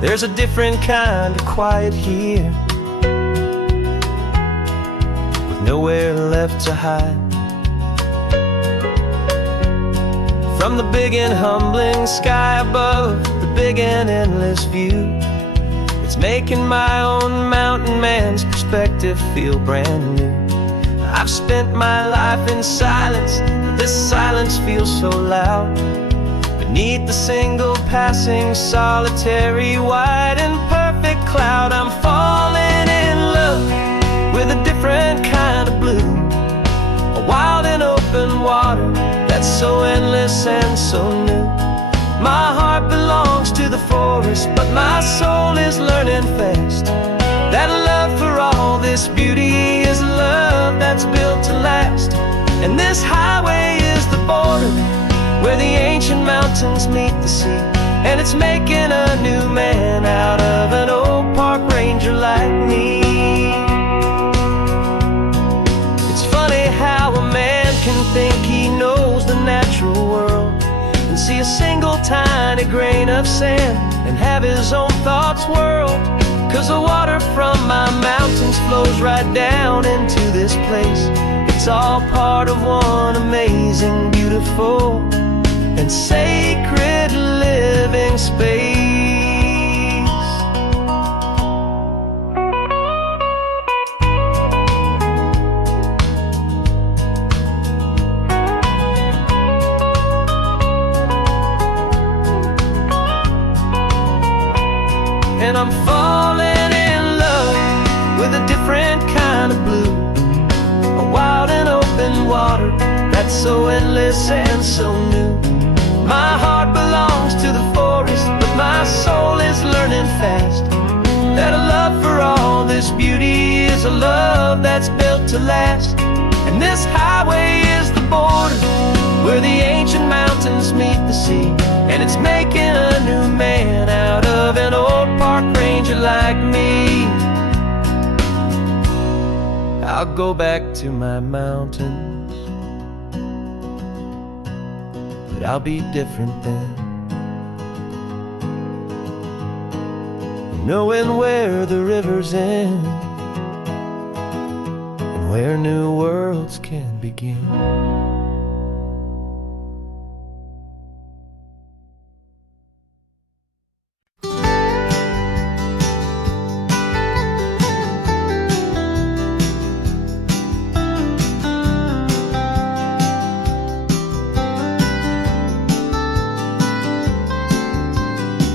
There's a different kind of quiet here, with nowhere left to hide. From the big and humbling sky above, the big and endless view, it's making my own mountain man's perspective feel brand new. I've spent my life in silence, but this silence feels so loud. Beneath the single passing solitary white and perfect cloud, I'm falling in love with a different kind of blue, a wild and open water that's so endless and so new. My heart belongs to the forest, but my soul is learning fast that a love for all this beauty is a love that's built to last. And this highway is the border where the ancient mountains meet the sea, and it's making a new man out of an old park ranger like me. It's funny how a man can think he knows the natural world and see a single tiny grain of sand and have his own thoughts whirl. 'Cause the water from my mountains flows right down into this place. It's all part of one amazing, beautiful, and sacred living space. And I'm falling in love with a different kind of blue, a wild and open water that's so endless and so new. My heart belongs to the forest, but my soul is learning fast that a love for all this beauty is a love that's built to last. And this highway is the border where the ancient mountains meet the sea, and it's making a new man out of an old park ranger like me. I'll go back to my mountains, but I'll be different then, knowing where the rivers end and where new worlds can begin.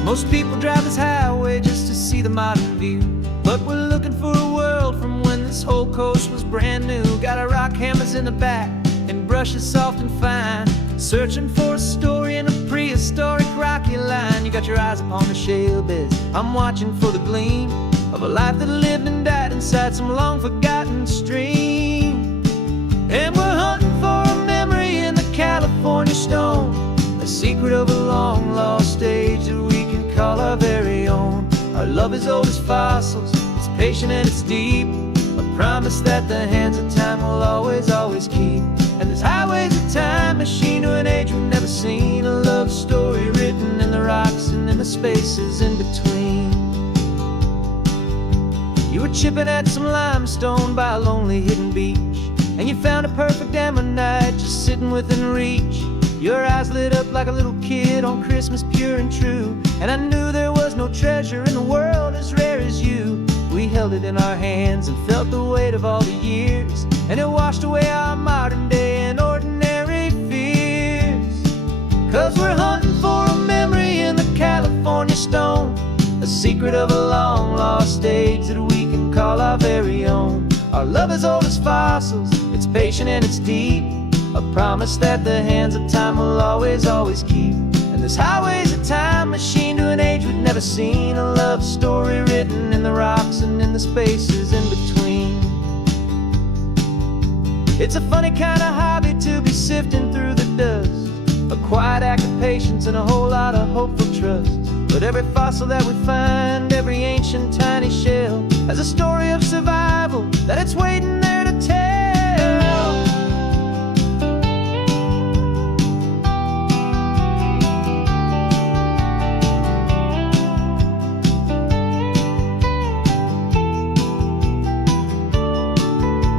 Most people drive this highway just to see the modern view, but we're looking for a world from when this whole coast was brand new. Got our rock hammers in the back and brushes soft and fine, searching for a story in a prehistoric rocky line. You got your eyes upon the shale beds, I'm watching for the gleam of a life that lived and died inside some long forgotten stream. And we're is old as fossils, it's patient and it's deep, a promise that the hands of time will always, always keep. And this highway's a time machine to an age we've never seen, a love story written in the rocks and in the spaces in between. You were chipping at some limestone by a lonely hidden beach, and you found a perfect ammonite just sitting within reach. Your eyes lit up like a little kid on Christmas, pure and true, and I knew there was no treasure in the world as rare as you. We held it in our hands and felt the weight of all the years, and it washed away our modern day and ordinary fears. 'Cause we're hunting for a memory in the California stone, a secret of a long lost age that we can call our very own. Our love is old as fossils, it's patient and it's deep, a promise that the hands of time will always, always keep. And this highway's a time machine to an age we've never seen, a love story written in the rocks and in the spaces in between. It's a funny kind of hobby to be sifting through the dust, a quiet act of patience and a whole lot of hopeful trust. But every fossil that we find, every ancient tiny shell, has a story of survival that it's waiting there to tell.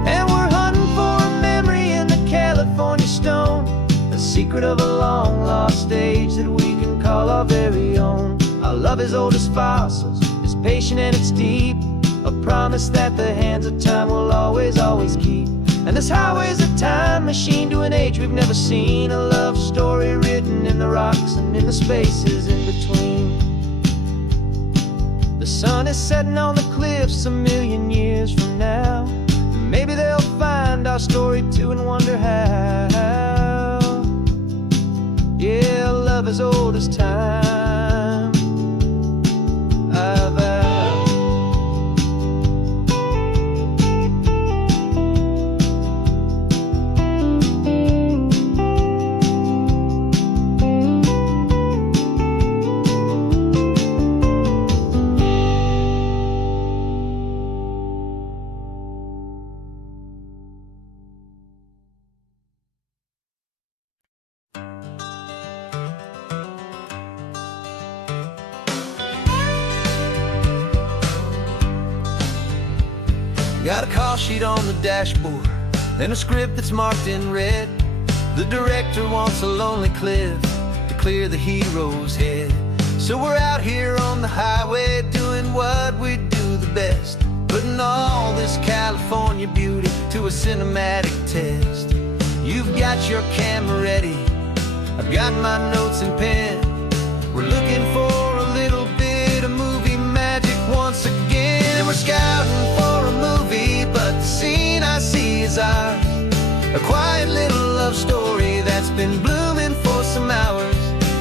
And we're hunting for a memory in the California stone, a secret of a long lost age that we can call our very own. Our love is old as fossils, it's patient and it's deep, a promise that the hands of time will always, always keep. And this highway's a time machine to an age we've never seen, a love story written in the rocks and in the spaces in between. The sun is setting on the cliffs a million years from now, maybe they'll find our story too and wonder how. Yeah, love is old as time. Got a call sheet on the dashboard and a script that's marked in red. The director wants a lonely cliff to clear the hero's head. So we're out here on the highway doing what we do the best, putting all this California beauty to a cinematic test. You've got your camera ready, I've got my notes and pen. We're looking for a little bit of movie magic once again. We're scouting for a movie, but the scene I see is ours, a quiet little love story that's been blooming for some hours.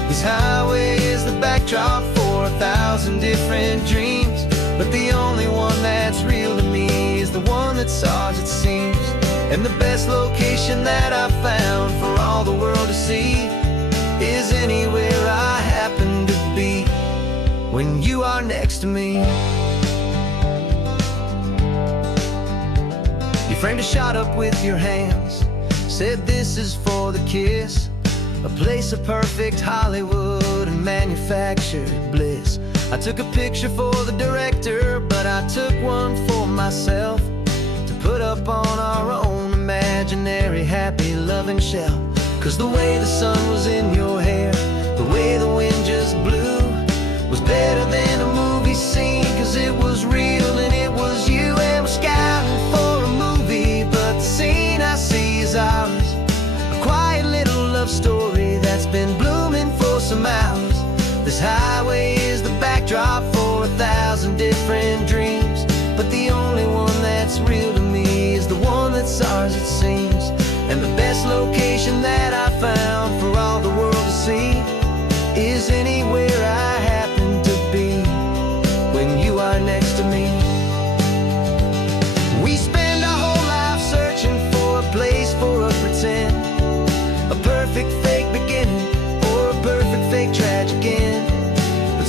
This highway is the backdrop for 1,000 different dreams, but the only one that's real to me is the one that's ours, it seems. And the best location that I've found for all the world to see is anywhere I happen to be when you are next to me. You framed a shot up with your hands, said this is for the kiss, a place of perfect Hollywood and manufactured bliss. I took a picture for the director, but I took one for myself to put up on our own imaginary happy loving shelf. 'Cause the way the sun was in your hair, the way the wind just blew, was better than a movie scene, 'cause it was real and it was you. And we're scouting for a movie, but the scene I see is ours, a quiet little love story that's been blooming for some hours. This highway is the backdrop for 1,000 different dreams, but the only one that's real to me is the one that's ours, it seems. And the best location that I found for all the world to see is anywhere I happen to be when you are next to me. We spend our whole life searching for a place for a pretend, a perfect fake beginning or a perfect fake tragic end. But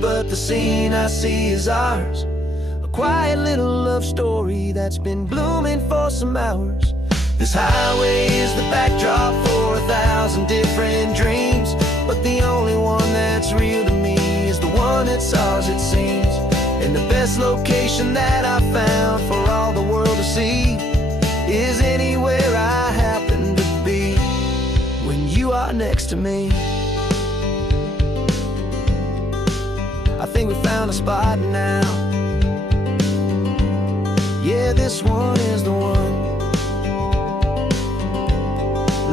but the scene I see is ours. A quiet little love story that's been blooming for some hours. This highway is the backdrop for 1,000 different dreams, but the only one that's real to me is the one that's ours, it seems. And the best location that I found for all the world to see is anywhere I happen to be when you are next to me. I think we found a spot now. Yeah, this one is the one.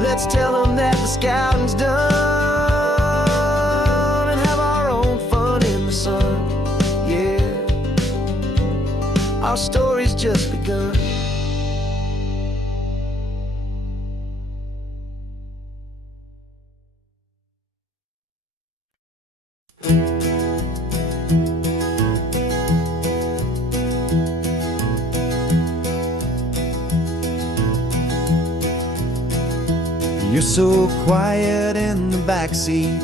Let's tell them that the scouting's done and have our own fun in the sun. Yeah, our story's just begun. You're so quiet in the backseat,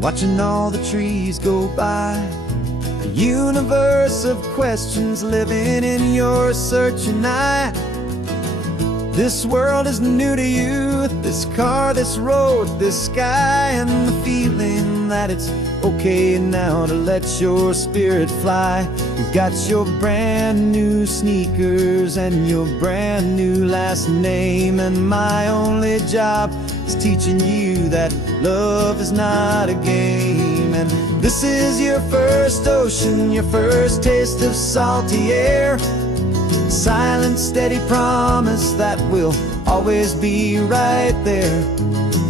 watching all the trees go by. A universe of questions living in your searching eye. This world is new to you, this car, this road, this sky, and the feeling that it's okay now to let your spirit fly. You've got your brand new sneakers and your brand new last name, and my only job is teaching you that love is not a game. And this is your first ocean, your first taste of salty air. Silent, steady promise that we'll always be right there.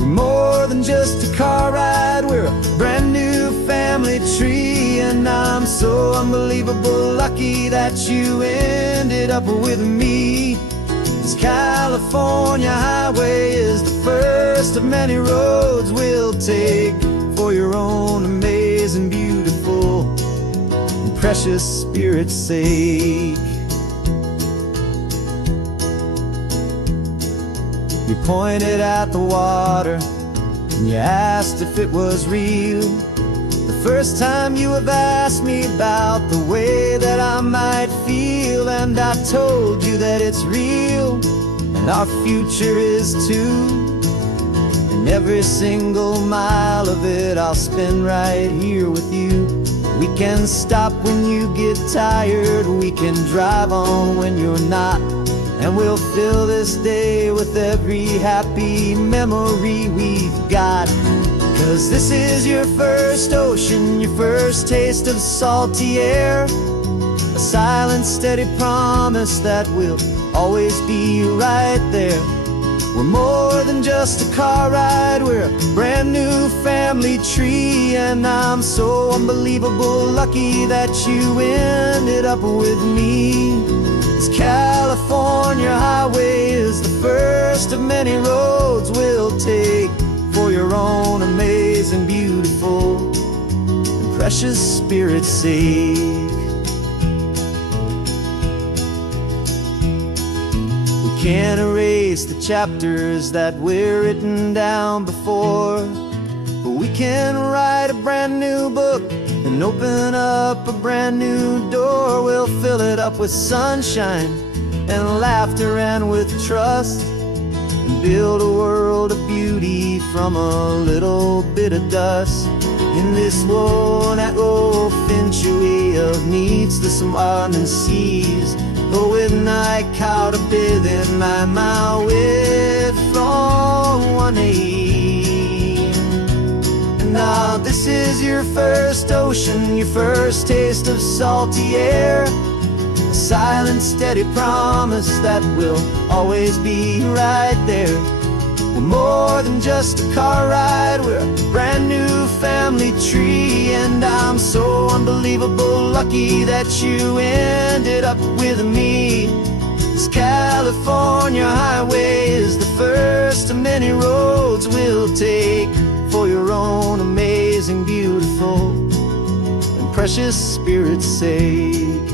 We're more than just a car ride, we're a brand new family tree. And I'm so unbelievable lucky that you ended up with me. This California highway is the first of many roads we'll take for your own amazing, beautiful, and precious spirit's sake. You pointed at the water and you asked if it was real. The first time you have asked me about the way that I might feel, and I told you that it's real and our future is too. And every single mile of it I'll spend right here with you. We can stop when you get tired, we can drive on when you're not, and we'll fill this day with every happy memory we've got. 'Cause this is your first ocean, your first taste of salty air. A silent, steady promise that we'll always be right there. We're more than just a car ride, we're a brand new family tree. And I'm so unbelievable lucky that you ended up with me. This California highway is the first of many roads we'll take for your own amazing, beautiful, and precious spirit's sake. We can't erase the chapters that we're written down before, but we can write a brand new book and open up a brand new door. We'll fill it up with sunshine and laughter and with trust, and build a world of beauty from a little bit of dust. In this world that finchuí of needs the smarten seas, go with night caught a bit in my way from one aid. Now this is your first ocean, your first taste of salty air. A silent, steady promise that we'll always be right there. We're more than just a car ride, we're a brand new family tree. And I'm so unbelievable lucky that you ended up with me. This California highway is the first of many roads we'll take for your own amazing, beautiful, and precious spirit's sake.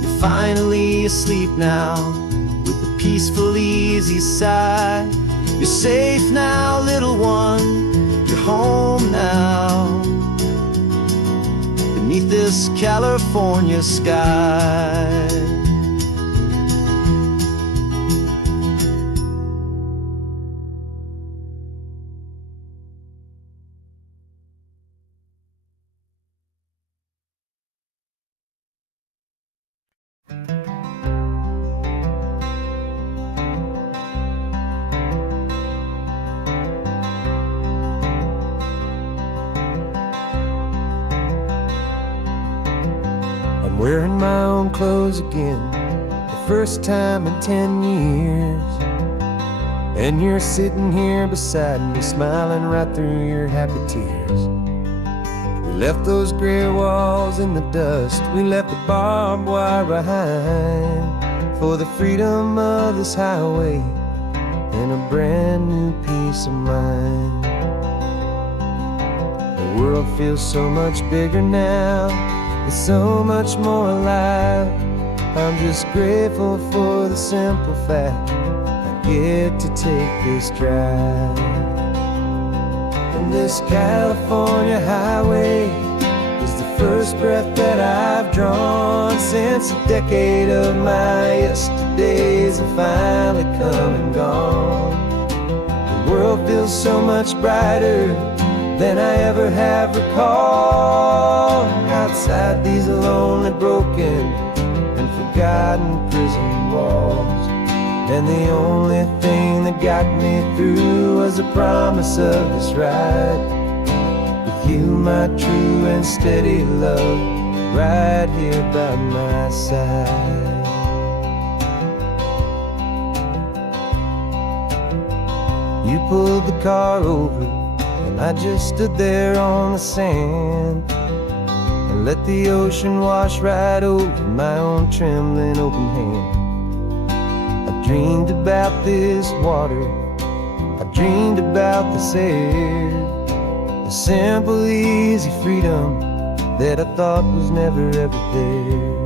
You're finally asleep now with a peaceful, easy sigh. You're safe now, little one, home now, beneath this California sky. I'm wearing my own clothes again, the first time in 10 years. And you're sitting here beside me, smiling right through your happy tears. We left those gray walls in the dust, we left the barbed wire behind, for the freedom of this highway and a brand new peace of mind. The world feels so much bigger now, it's so much more alive. I'm just grateful for the simple fact I get to take this drive. And this California highway is the first breath that I've drawn since a decade of my yesterdays have finally come and gone. The world feels so much brighter than I ever have recalled. Outside these lonely, broken, and forgotten prison walls. And the only thing that got me through was the promise of this ride with you, my true and steady love, right here by my side. You pulled the car over and I just stood there on the sand and let the ocean wash right over my own trembling open hand. I dreamed about this water, I dreamed about this air, the simple easy freedom that I thought was never ever there.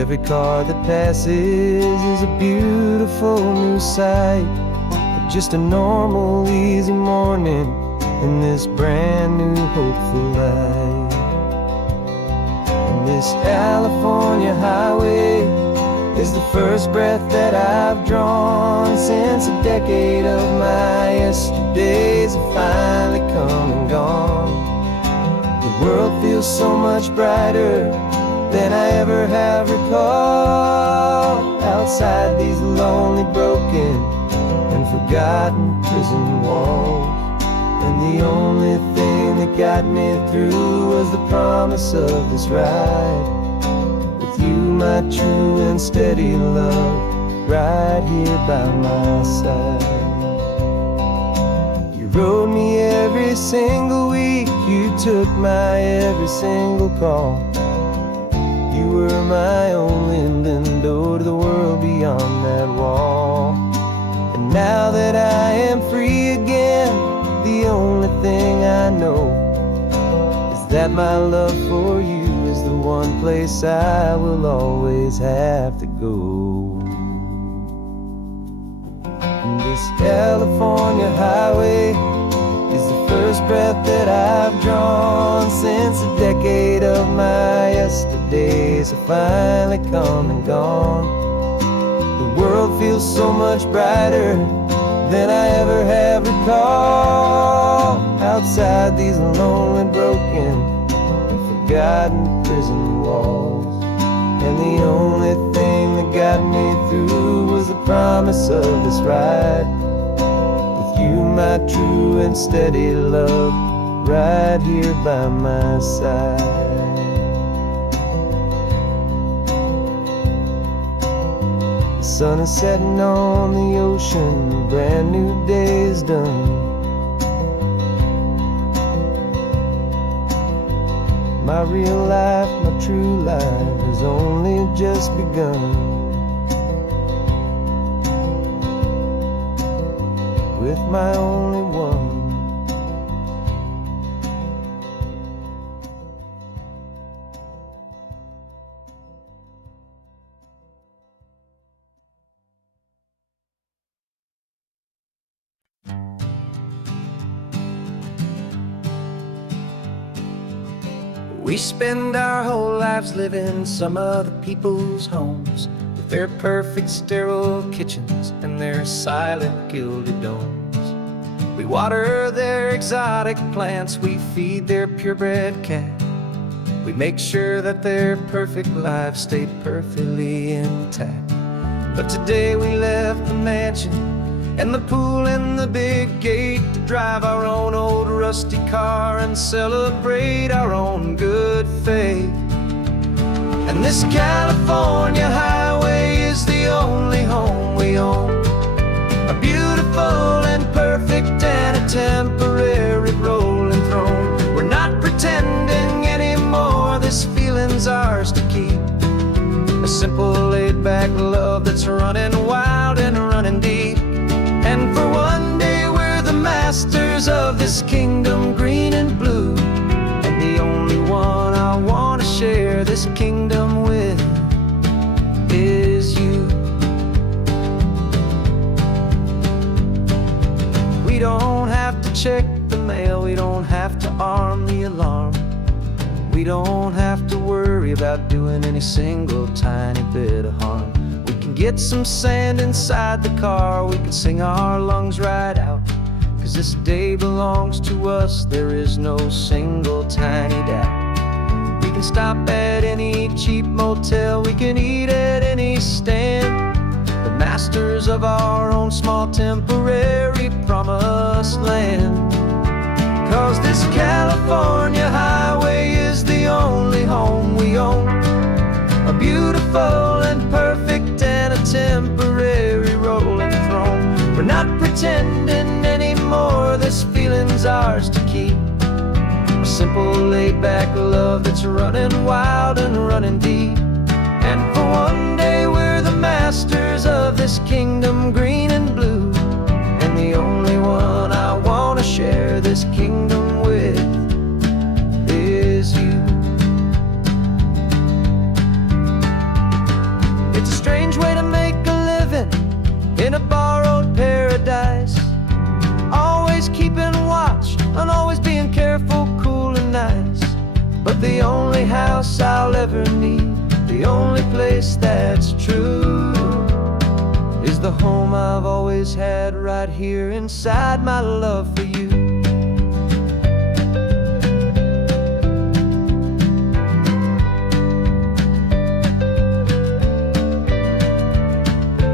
Every car that passes is a beautiful new sight, just a normal easy morning in this brand new hopeful life. And this California highway is the first breath that I've drawn since a decade of my yesterdays have finally come and gone. The world feels so much brighter than I ever have recalled. Outside these lonely, broken, and forgotten prison walls. And the only thing that got me through was the promise of this ride with you, my true and steady love, right here by my side. You rode me every single week, you took my every single call. You were my only window to the world beyond that wall. And now that I am free again, the only thing I know is that my love for you is the one place I will always have to go. And this California highway is the first breath that I've drawn since a decade of my yesterdays have finally come and gone. The world feels so much brighter than I ever have recalled. Outside these lonely, broken, and forgotten prison walls. And the only thing that got me through was the promise of this ride with you, my true and steady love, right here by my side. The sun is setting on the ocean, a brand new day is done. My real life, my true life has only just begun. With my only one. We spend our whole lives living some other people's homes, with their perfect sterile kitchens and their silent gilded domes. We water their exotic plants, we feed their purebred cat. We make sure that their perfect lives stay perfectly intact. But today we left the mansion and the pool and the big gate to drive our own old rusty car and celebrate our own good faith. And this California highway is the only home we own, a beautiful and perfect and a temporary rolling throne. We're not pretending anymore, this feeling's ours to keep, a simple laid-back love that's running wild and running deep. And for one day we're the masters of this kingdom green and blue, and the only one I want to share this kingdom with is you. We don't have to check the mail, we don't have to arm the alarm, we don't have to worry about doing any single tiny bit of harm. We can get some sand inside the car, we can sing our lungs right out, 'cause this day belongs to us, there is no single tiny doubt. We can stop at any cheap motel, we can eat at any stand, the masters of our own small temporary promised land. 'Cause this California highway is the only home we own, a beautiful and perfect and a temporary rolling throne. We're not pretending anymore, this feeling's ours to keep, a simple laid-back love that's running wild and running deep. And for one day we're the masters of this kingdom green and blue, and the only one I want to share this kingdom with is you. It's a strange way to make a living in a borrowed paradise, always keeping watch and always being careful, cool and nice. But the only house I'll ever need, the only place that's true, is the home I've always had right here inside my love for you.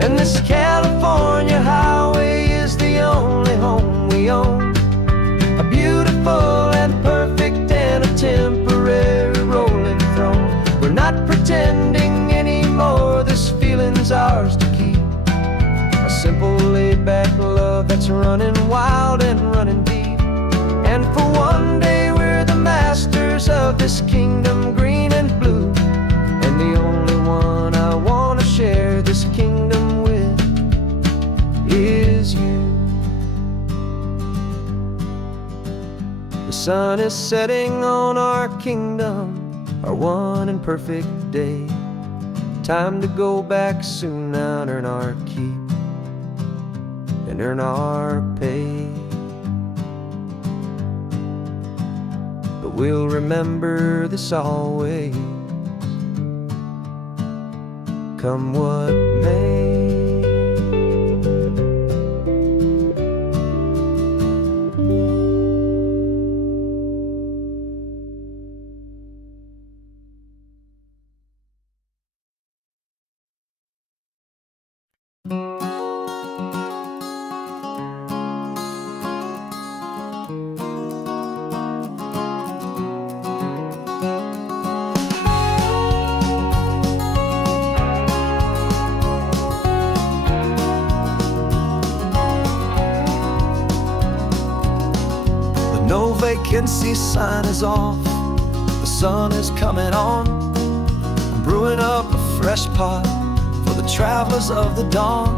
And this California highway is the only home we own, a beautiful and perfect and a temporary rolling throne. We're not pretending anymore, this feeling's ours to keep, a simple laid-back love that's running wild and running deep. And for one day we're the masters of this kingdom green and blue, and the only one I want to share this kingdom with is you. The sun is setting on our kingdom, our one and perfect day. Time to go back soon now and earn our keep and earn our pay. But we'll remember this always, come what may. No vacancy sign is off, the sun is coming on. I'm brewing up a fresh pot for the travelers of the dawn.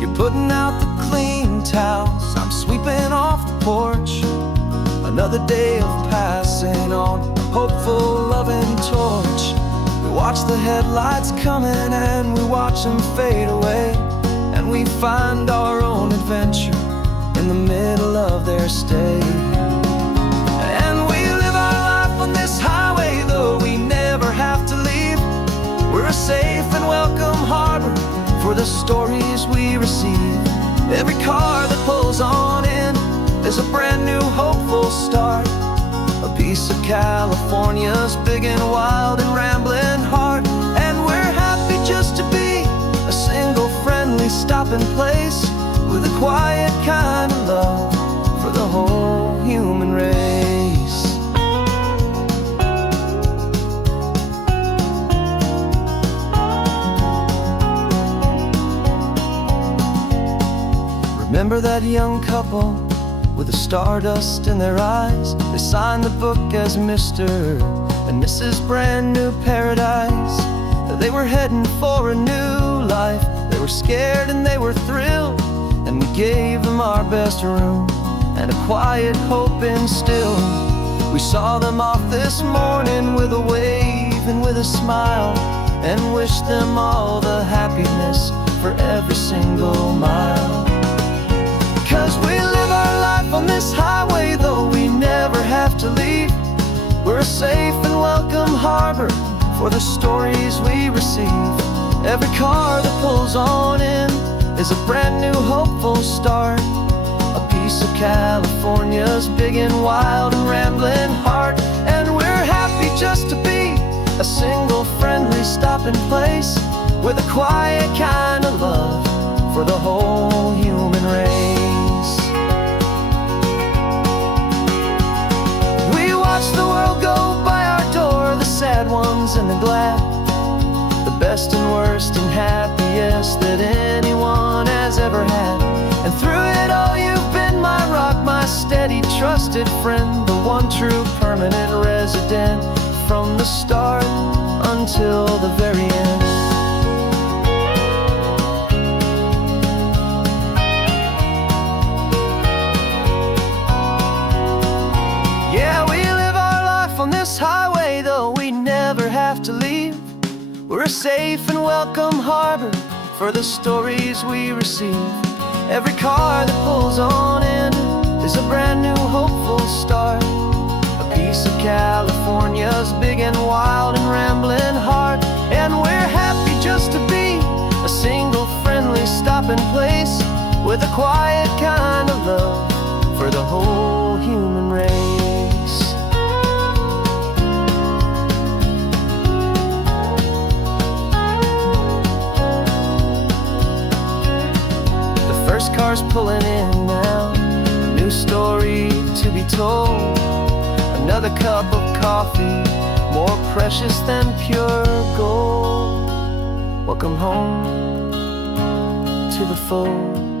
You're putting out the clean towels, I'm sweeping off the porch. Another day of passing on, a hopeful loving torch. We watch the headlights coming and we watch them fade away, and we find our own adventure in the middle of their stay. And we live our life on this highway a safe and welcome harbor for the stories we receive. Every car that pulls on in is a brand new hopeful start. A piece of California's big and wild and rambling heart. And we're happy just to be a single friendly stopping place with a quiet kind of love for the whole human race. Remember that young couple with the stardust in their eyes? They signed the book as Mr. and Mrs. Brand New Paradise. They were heading for a new life. They were scared and they were thrilled, and we gave them our best room and a quiet hope instilled. We saw them off this morning with a wave and with a smile, and wished them all the happiness for every single mile. 'Cause we live our life on this highway, though we never have to leave. We're a safe and welcome harbor for the stories we receive. Every car that pulls on in is a brand new hopeful start. A piece of California's big and wild and rambling heart. And we're happy just to be a single friendly stopping place with a quiet kind of love for the whole human race. We watch the world go by our door, the sad ones and the glad, the best and worst and happiest that anyone has ever had. And through it all you've been my rock, my steady trusted friend, the one true permanent resident from the start until the very end. Yeah, we live our life on this highway, though we never have to leave. We're a safe and welcome harbor for the stories we receive. Every car that pulls on in is a brand new hopeful start. A piece of California's big and wild and rambling heart. And we're happy just to be a single friendly stopping place with a quiet kind of love for the whole human race. The first car's pulling in now, a new story to be told. Another cup of coffee, more precious than pure gold. Welcome home to the fold.